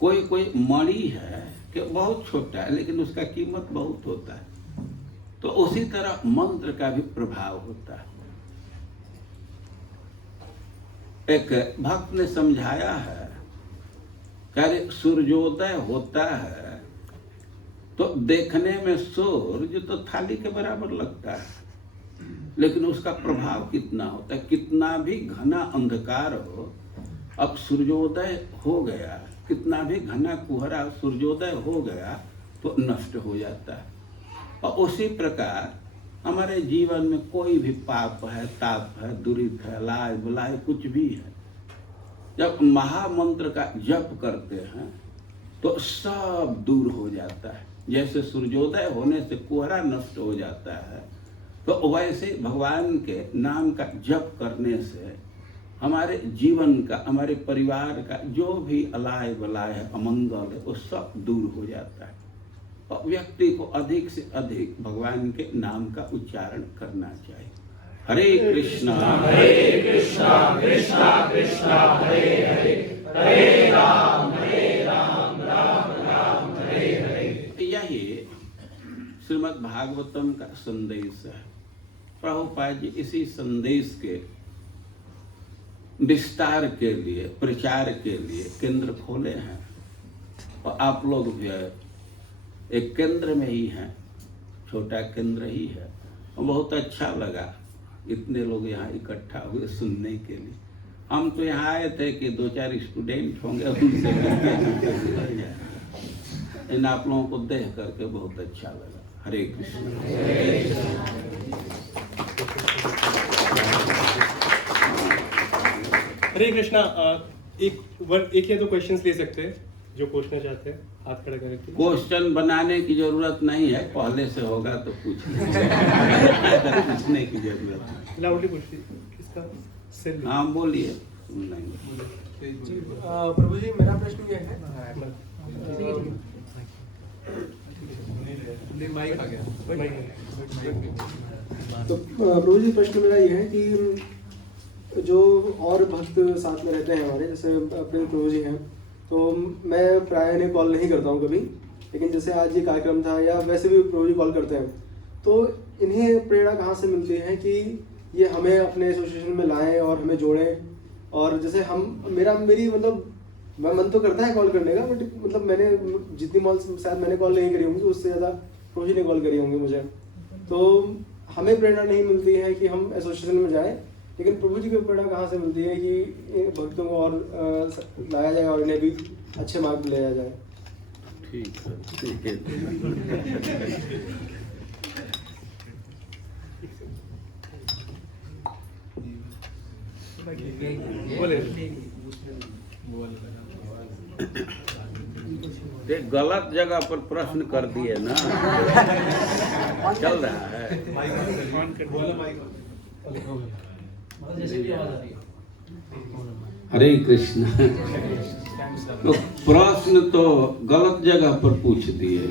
कोई कोई मणि है कि बहुत छोटा है लेकिन उसका कीमत बहुत होता है। तो उसी तरह मंत्र का भी प्रभाव होता है। एक भक्त ने समझाया है, कह सूर्योदय होता है तो देखने में सूर्य तो थाली के बराबर लगता है, लेकिन उसका प्रभाव कितना होता है। कितना भी घना अंधकार हो, अब सूर्योदय हो गया, कितना भी घना कुहरा सूर्योदय हो गया तो नष्ट हो जाता है। और उसी प्रकार हमारे जीवन में कोई भी पाप है, ताप है, दुरित है, लाय बुलाय कुछ भी है, जब महामंत्र का जप करते हैं तो सब दूर हो जाता है। जैसे सूर्योदय होने से कोहरा नष्ट हो जाता है, तो वैसे भगवान के नाम का जप करने से हमारे जीवन का, हमारे परिवार का जो भी अलाय बलाय है, अमंगल है, वो सब दूर हो जाता है। और व्यक्ति को अधिक से अधिक भगवान के नाम का उच्चारण करना चाहिए। हरे कृष्णा कृष्णा कृष्णा हरे हरे, हरे राम राम राम हरे हरे। यही श्रीमद् भागवतम का संदेश है। प्रभुपाद जी इसी संदेश के विस्तार के लिए, प्रचार के लिए केंद्र खोले हैं, और आप लोग भी एक केंद्र में ही हैं, छोटा केंद्र ही है। और बहुत अच्छा लगा इतने लोग यहाँ इकट्ठा हुए सुनने के लिए। हम तो यहाँ आए थे कि 2-4 स्टूडेंट होंगे, उनसे इन आप लोगों को देख करके बहुत अच्छा लगा। हरे कृष्ण। हरे कृष्णा। एक या दो क्वेश्चंस ले सकते हैं जो पूछना चाहते हैं, हाथ खड़ा करके। क्वेश्चन बनाने की जरूरत नहीं है, पहले से होगा तो पूछने की जरूरत है। लाउडली पूछिए किसका सेल। हाँ बोलिए। प्रभु जी मेरा प्रश्न यह है, माइक आ गया। तो प्रभु जी प्रश्न मेरा यह है कि जो और भक्त साथ में रहते हैं हमारे, जैसे अपने प्रभु जी हैं, तो मैं प्राय इन्हें कॉल नहीं करता हूँ कभी, लेकिन जैसे आज ये कार्यक्रम था या वैसे भी प्रभु जी कॉल करते हैं, तो इन्हें प्रेरणा कहाँ से मिलती है कि ये हमें अपने एसोसिएशन में लाएं और हमें जोड़ें। और जैसे मेरी मतलब मन तो करता है कॉल करने का, बट मतलब मैंने जितनी कॉल शायद मैंने कॉल नहीं करी होंगी, उससे ज़्यादा प्रभु जी ने कॉल करी होंगी मुझे। तो हमें प्रेरणा नहीं मिलती है कि हम एसोसिएशन में जाएं, लेकिन प्रभु जी की प्रेरणा कहाँ से मिलती है कि भक्तों को और लाया जाए और इन्हें भी अच्छे मार्ग पे ले जाए। ठीक है। बोले ये गलत जगह पर प्रश्न कर दिए ना, चल रहा है। हरे कृष्ण। तो प्रश्न तो गलत जगह पर पूछ दिए।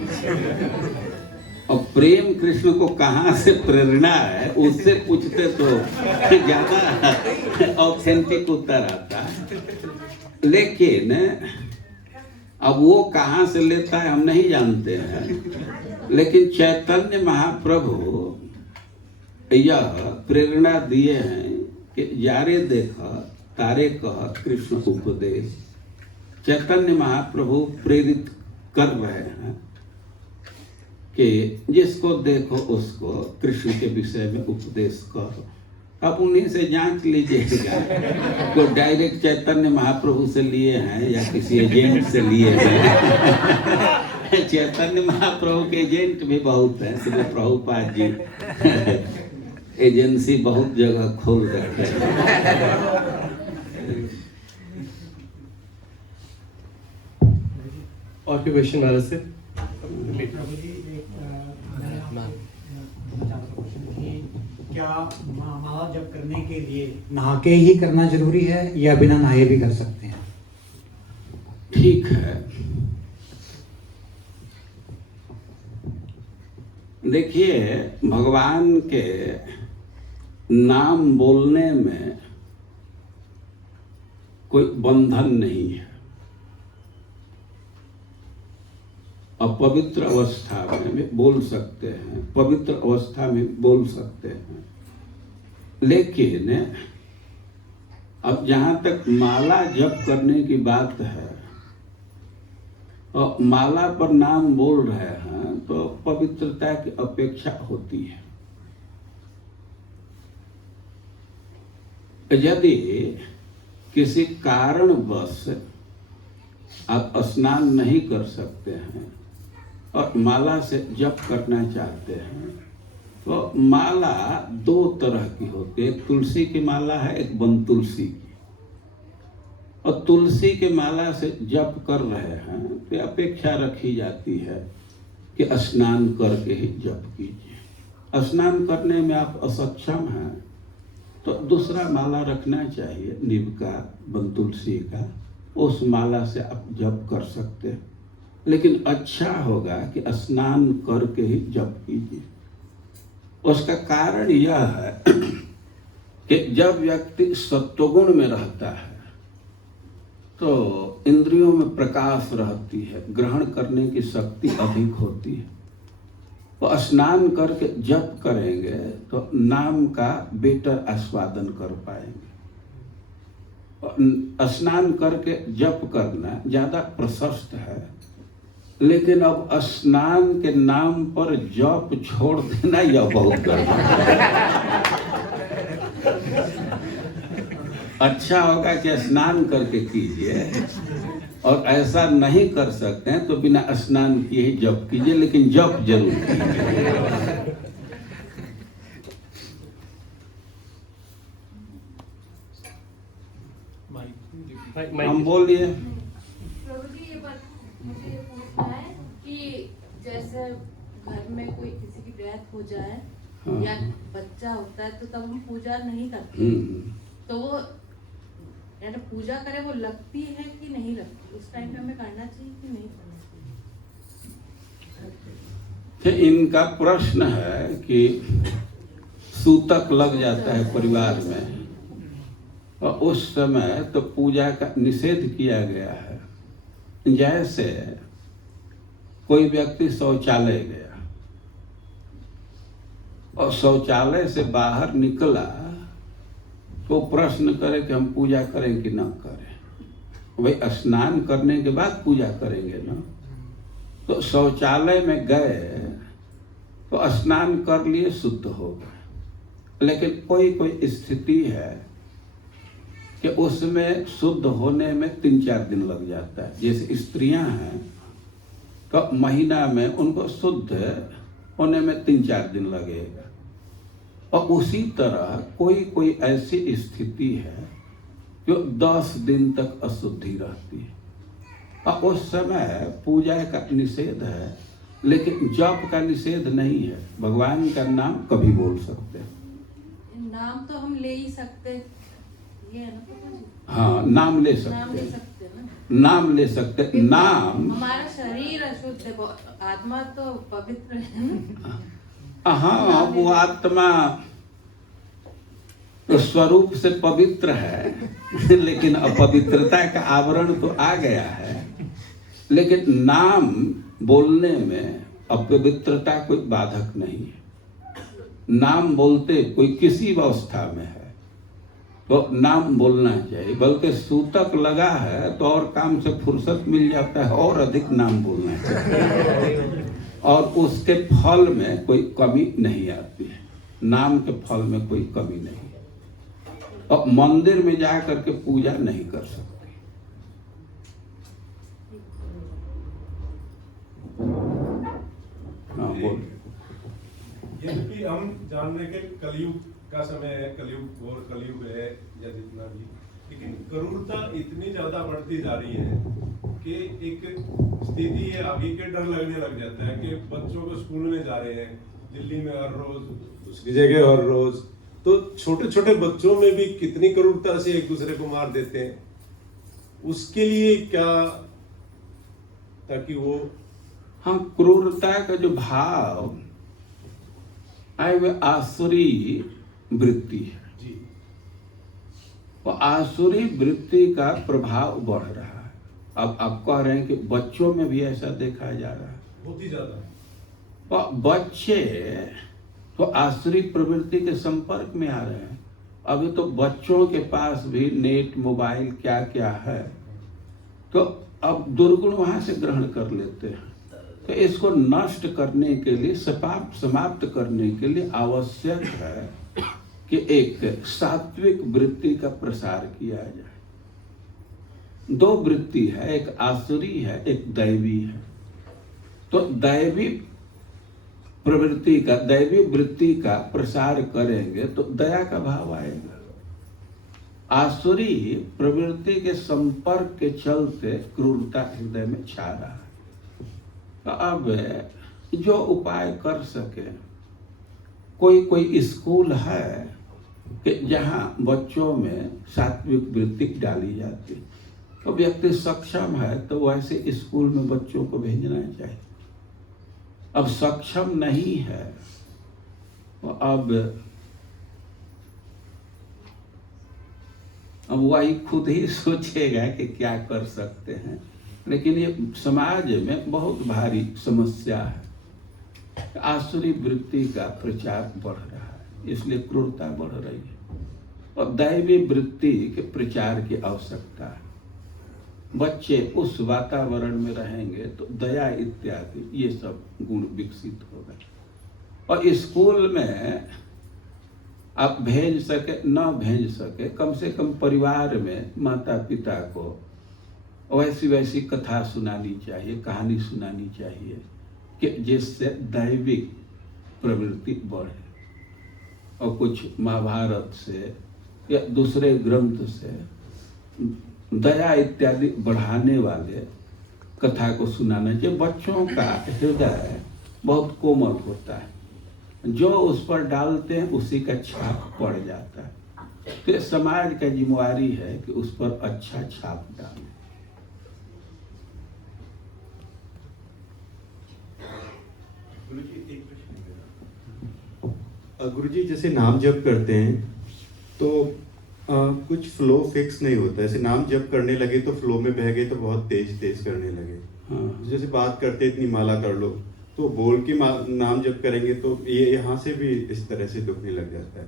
और प्रेम कृष्ण को कहाँ से प्रेरणा है उससे पूछते तो ज्यादा ऑथेंटिक उत्तर आता। लेकिन अब वो कहाँ से लेता है हम नहीं जानते हैं, लेकिन चैतन्य महाप्रभु यह प्रेरणा दिए हैं कि यारे देख तारे कह कृष्ण उपदेश। चैतन्य महाप्रभु प्रेरित कर रहे हैं कि जिसको देखो उसको कृष्ण के विषय में उपदेश करो। अब उन्हीं से जांच लीजिएगा तो डायरेक्ट चैतन्य महाप्रभु से लिए हैं या किसी एजेंट से लिए हैं। चैतन्य महाप्रभु के एजेंट भी बहुत हैं, श्री प्रभुपाद जी एजेंसी बहुत जगह खोल रखे हैं। और कोई क्वेश्चन भारत से? प्रभु जी, एक मैं पूछना चाहता हूं क्वेश्चन कि क्या माला जप करने के लिए नहा के ही करना जरूरी है या बिना नहाए भी कर सकते हैं? ठीक है, देखिए भगवान के नाम बोलने में कोई बंधन नहीं है। अपवित्र अवस्था में भी बोल सकते हैं, पवित्र अवस्था में बोल सकते हैं। लेकिन अब जहाँ तक माला जप करने की बात है और माला पर नाम बोल रहे हैं तो पवित्रता की अपेक्षा होती है। यदि किसी कारणवश आप स्नान नहीं कर सकते हैं और माला से जप करना चाहते हैं तो माला दो तरह की होती है। एक तुलसी की माला है, एक वन तुलसी की। और तुलसी के माला से जप कर रहे हैं तो अपेक्षा रखी जाती है कि स्नान करके ही जप कीजिए। स्नान करने में आप असक्षम हैं तो दूसरा माला रखना चाहिए, नीम का, वन तुलसी का, उस माला से आप जप कर सकते हैं। लेकिन अच्छा होगा कि स्नान करके ही जप कीजिए। उसका कारण यह है कि जब व्यक्ति सत्वगुण में रहता है तो इंद्रियों में प्रकाश रहती है, ग्रहण करने की शक्ति अधिक होती है। तो स्नान करके जप करेंगे तो नाम का बेटर आस्वादन कर पाएंगे। स्नान करके जप करना ज्यादा प्रशस्त है, लेकिन अब स्नान के नाम पर जप छोड़ देना यह बहुत गलत है। अच्छा होगा कि स्नान करके कीजिए, और ऐसा नहीं कर सकते हैं तो बिना स्नान किए ही जप कीजिए, लेकिन जप जरूर कीजिए। हम बोलिए। प्रभु जी, ये बात मुझे ये पूछना है कि जैसे घर में कोई किसी की डेथ हो जाए या बच्चा होता है तो तब हम पूजा नहीं करते, तो वो यानी पूजा करें वो लगती है कि नहीं लगती, उस टाइम पे हमें करना चाहिए कि नहीं करना चाहिए? इनका प्रश्न है कि सूतक लग जाता है परिवार में और उस समय तो पूजा का निषेध किया गया है। जैसे कोई व्यक्ति शौचालय गया और शौचालय से बाहर निकला तो प्रश्न करे कि हम पूजा करें कि न करें। भाई स्नान करने के बाद पूजा करेंगे ना। तो शौचालय में गए तो स्नान कर लिए, शुद्ध हो गए। लेकिन कोई कोई स्थिति है कि उसमें शुद्ध होने में 3-4 दिन लग जाता है। जैसे स्त्रियां हैं तो महीना में उनको शुद्ध होने में 3-4 दिन लगेगा। और उसी तरह कोई कोई ऐसी स्थिति है जो 10 दिन तक अशुद्धि रहती है और उस समय पूजा का निषेध है, लेकिन जप का निषेध नहीं है। भगवान का नाम कभी बोल सकते हैं। नाम तो हम ले ही सकते, ये है ना प्रभु जी? हाँ, नाम ले नाम ले सकते हैं। सकते हैं नाम ले सकते। नाम, हमारा शरीर अशुद्ध है, आत्मा तो पवित्र है ना। हाँ, वो आत्मा तो स्वरूप से पवित्र है लेकिन अपवित्रता का आवरण तो आ गया है। लेकिन नाम बोलने में अपवित्रता कोई बाधक नहीं है। नाम बोलते कोई किसी अवस्था में है तो नाम बोलना चाहिए, बल्कि सूतक लगा है तो और काम से फुर्सत मिल जाता है और अधिक नाम बोलना चाहिए, और उसके फल में कोई कमी नहीं आती है। नाम के फल में कोई कमी नहीं है। और मंदिर में जा करके पूजा नहीं कर सकते। हाँ, बोल। यद्यपि हम जान रहे कि कलयुग का समय है, कलयुग और कलयुग है या जितना भी, लेकिन क्रूरता इतनी ज्यादा बढ़ती जा रही है कि एक स्थिति है आगे के डर लगने लग जाता है कि बच्चों को स्कूल में जा रहे हैं, दिल्ली में हर रोज, दूसरी जगह हर रोज, तो छोटे छोटे बच्चों में भी कितनी क्रूरता से एक दूसरे को मार देते हैं। उसके लिए क्या, ताकि वो, हाँ, क्रूरता का जो भाव है वह आसुरी वृत्ति है जी, और आसुरी वृत्ति का प्रभाव बढ़ रहा है। अब आप कह रहे हैं कि बच्चों में भी ऐसा देखा जा रहा है, बहुत ही ज्यादा। और बच्चे तो आसुरी प्रवृत्ति के संपर्क में आ रहे हैं। अभी तो बच्चों के पास भी नेट, मोबाइल क्या क्या है, तो अब दुर्गुण वहां से ग्रहण कर लेते हैं। तो इसको नष्ट करने के लिए, समाप्त करने के लिए आवश्यक है कि एक सात्विक वृत्ति का प्रसार किया जाए। दो वृत्ति है, एक आसुरी है, एक दैवी है। तो दैवी प्रवृत्ति का, दैवी वृत्ति का प्रसार करेंगे तो दया का भाव आएगा। आसुरी प्रवृत्ति के संपर्क के चलते क्रूरता हृदय में छा रहा है। तो अब जो उपाय कर सके, कोई स्कूल है कि जहां बच्चों में सात्विक वृत्ति डाली जाती, तो व्यक्ति सक्षम है तो वैसे स्कूल में बच्चों को भेजना चाहिए। अब सक्षम नहीं है तो अब वही खुद ही सोचेगा कि क्या कर सकते हैं। लेकिन ये समाज में बहुत भारी समस्या है। आसुरी वृत्ति का प्रचार बढ़ रहा है, इसलिए क्रूरता बढ़ रही है। और दैवी वृत्ति के प्रचार की आवश्यकता है। बच्चे उस वातावरण में रहेंगे तो दया इत्यादि ये सब गुण विकसित होगा। और स्कूल में आप भेज सके न भेज सके, कम से कम परिवार में माता पिता को वैसी कथा सुनानी चाहिए, कहानी सुनानी चाहिए कि जिससे दैविक प्रवृत्ति बढ़े। और कुछ महाभारत से या दूसरे ग्रंथ से दया इत्यादि बढ़ाने वाले कथा को सुनाना चाहिए। बच्चों का हृदय बहुत कोमल होता है, जो उस पर डालते हैं उसी का छाप पड़ जाता है। तो समाज का जिम्मेवारी है कि उस पर अच्छा छाप डालें। गुरुजी, जैसे नाम जप करते हैं तो कुछ फ्लो फिक्स नहीं होता। ऐसे नाम जप करने लगे तो फ्लो में बह गए तो बहुत तेज तेज करने लगे। हाँ। जैसे बात करते इतनी माला कर लो, तो बोल के नाम जप करेंगे तो ये यहाँ से भी इस तरह से दुखने लग जाता है।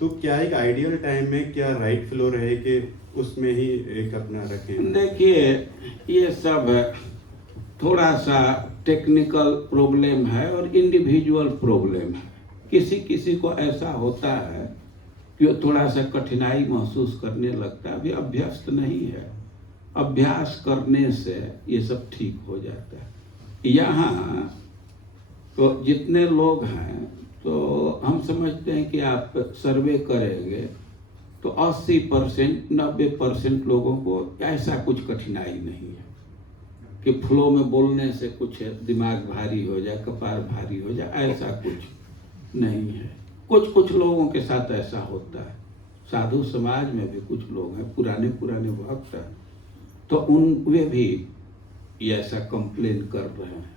तो क्या एक आइडियल टाइम में क्या राइट फ्लो रहे कि उसमें ही एक अपना रखें? देखिए, ये सब थोड़ा सा टेक्निकल प्रॉब्लम है और इंडिविजुअल प्रॉब्लम है। किसी किसी को ऐसा होता है कि वो थोड़ा सा कठिनाई महसूस करने लगता है, अभी अभ्यस्त नहीं है। अभ्यास करने से ये सब ठीक हो जाता है। यहाँ तो जितने लोग हैं तो हम समझते हैं कि आप सर्वे करेंगे तो 80% 90% लोगों को ऐसा कुछ कठिनाई नहीं है कि फ्लो में बोलने से कुछ दिमाग भारी हो जाए, कपार भारी हो जाए, ऐसा कुछ नहीं है। कुछ लोगों के साथ ऐसा होता है। साधु समाज में भी कुछ लोग हैं, पुराने भक्त हैं, तो वे भी ये ऐसा कंप्लेन कर रहे हैं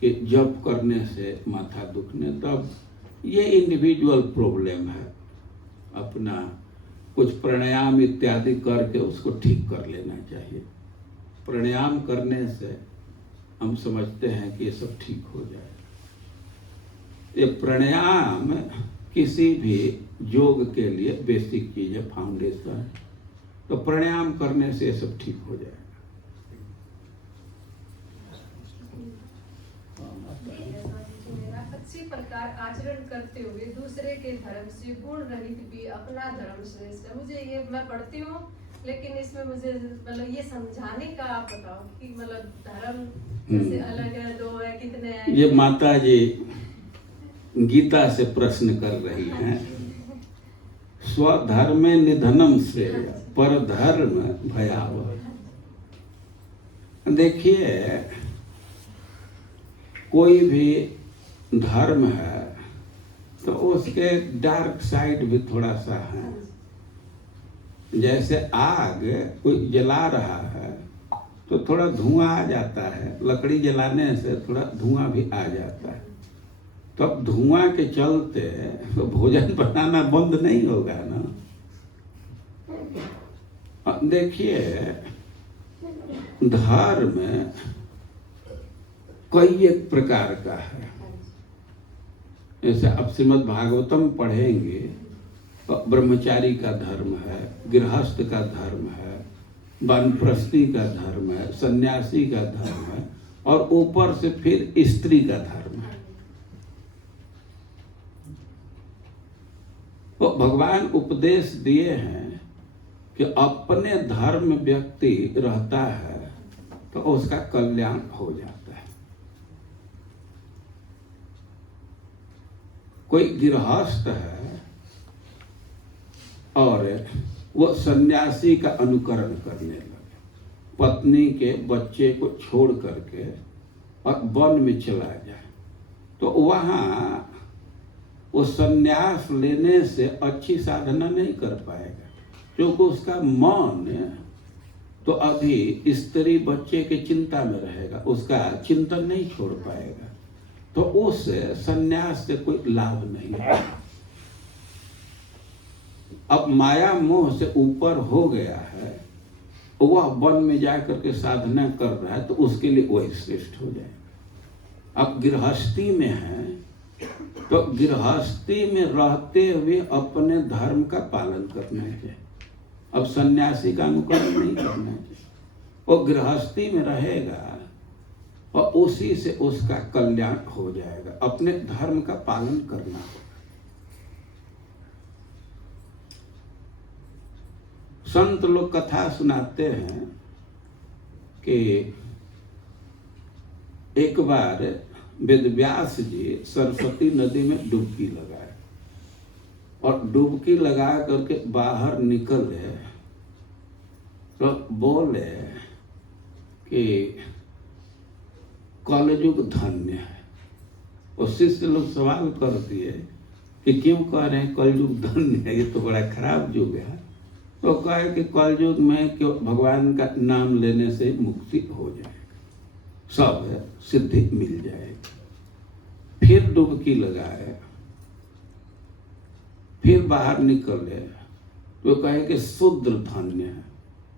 कि जप करने से माथा दुखने, तब ये इंडिविजुअल प्रॉब्लम है, अपना कुछ प्राणायाम इत्यादि करके उसको ठीक कर लेना चाहिए। प्राणायाम करने से हम समझते हैं कि ये सब ठीक हो जाए। ये प्राणायाम किसी भी योग के लिए बेसिक चीज है, फाउंडेशन है। तो प्राणायाम करने से ये सब ठीक हो जाएगा। अच्छी प्रकार आचरण करते हुए दूसरे के धर्म से गुण रहित भी अपना धर्म श्रेष्ठ है। मुझे ये, मैं पढ़ती हूँ लेकिन इसमें मुझे मतलब ये समझाने का आप बताओ कि मतलब धर्म जैसे अलग है, दो है, कितने हैं? ये माता जी गीता से प्रश्न कर रही हैं। स्वधर्मे निधनम श्रेय पर धर्म भयावह। देखिए, कोई भी धर्म है तो उसके डार्क साइड भी थोड़ा सा है। जैसे आग कोई जला रहा है तो थोड़ा धुआं आ जाता है, लकड़ी जलाने से थोड़ा धुआं भी आ जाता है। तो अब धुआं के चलते तो भोजन बनाना बंद नहीं होगा ना। देखिए, धर्म कई एक प्रकार का है। जैसे अब श्रीमद् भागवतम पढ़ेंगे तो ब्रह्मचारी का धर्म है, गृहस्थ का धर्म है, वानप्रस्थी का धर्म है, सन्यासी का धर्म है, और ऊपर से फिर स्त्री का धर्म है। तो भगवान उपदेश दिए हैं कि अपने धर्म व्यक्ति रहता है तो उसका कल्याण हो जाता है। कोई गृहस्थ है और वो सन्यासी का अनुकरण करने लगे, पत्नी के बच्चे को छोड़ करके और वन में चला जाए, तो वहाँ वो सन्यास लेने से अच्छी साधना नहीं कर पाएगा, क्योंकि उसका मन तो अभी स्त्री बच्चे के चिंता में रहेगा, उसका चिंतन नहीं छोड़ पाएगा। तो उस सन्यास से कोई लाभ नहीं है। अब माया मोह से ऊपर हो गया है, वह वन में जाकर के साधना कर रहा है, तो उसके लिए वही श्रेष्ठ हो जाएगा। अब गृहस्थी में है तो गृहस्थी में रहते हुए अपने धर्म का पालन करना चाहिए। अब सन्यासी का अनुकरण नहीं करना चाहिए। वो गृहस्थी में रहेगा और उसी से उसका कल्याण हो जाएगा। अपने धर्म का पालन करना होगा। संत लोग कथा सुनाते हैं कि एक बार वेदव्यास जी सरस्वती नदी में डुबकी लगाए और डुबकी लगा करके बाहर निकले तो बोले कि कलयुग धन्य है। और शिष्य लोग सवाल कर दिए कि क्यों कह रहे हैं कलयुग धन्य है, ये तो बड़ा खराब युग है। तो कहे कि कलयुग में क्यों भगवान का नाम लेने से मुक्ति हो जाएगा, सब सिद्धि मिल जाएगी। फिर डुबकी लगाए, फिर बाहर निकले तो कहे कि शूद्र धन्य है।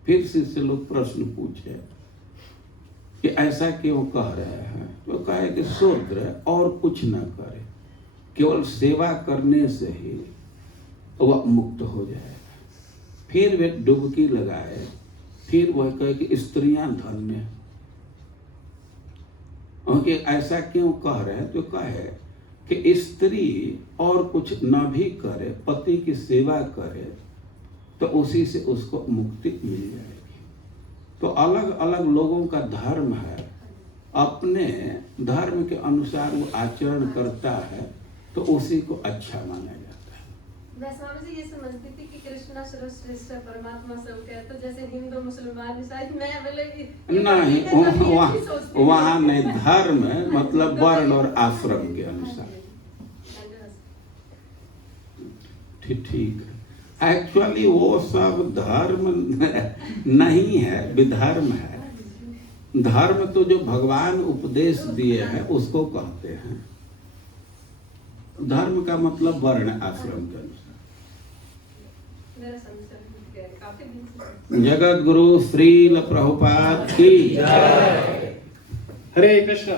फिर शिष्य लोग प्रश्न पूछे कि ऐसा क्यों कह रहे हैं, तो कहे कि शूद्र और कुछ ना करे, केवल सेवा करने से ही वह मुक्त हो जाएगा। फिर वे डुबकी लगाए, फिर वह कहे कि स्त्रियां धन्य है। क्योंकि ऐसा क्यों कह रहे हैं, तो कहे कि स्त्री और कुछ न भी करे, पति की सेवा करे, तो उसी से उसको मुक्ति मिल जाएगी। तो अलग अलग लोगों का धर्म है, अपने धर्म के अनुसार वो आचरण करता है तो उसी को अच्छा माना जाता है। मैं स्वामी जी ये समझती थी कि कृष्णा सर्वश्रेष्ठ है, परमात्मा सबके है, तो जैसे हिंदू मुसलमान शायद मैं नहीं, वहाँ नहीं, धर्म मतलब वर्ण और आश्रम के अनुसार। ठीक है। एक्चुअली वो सब धर्म नहीं है, विधर्म है। धर्म तो जो भगवान उपदेश दिए हैं उसको कहते हैं। धर्म का मतलब वर्ण आश्रम के अनुसार। मेरा संशय मिट गया, काफी दिन से जगत गुरु श्रील प्रभुपाद की हरे कृष्णा।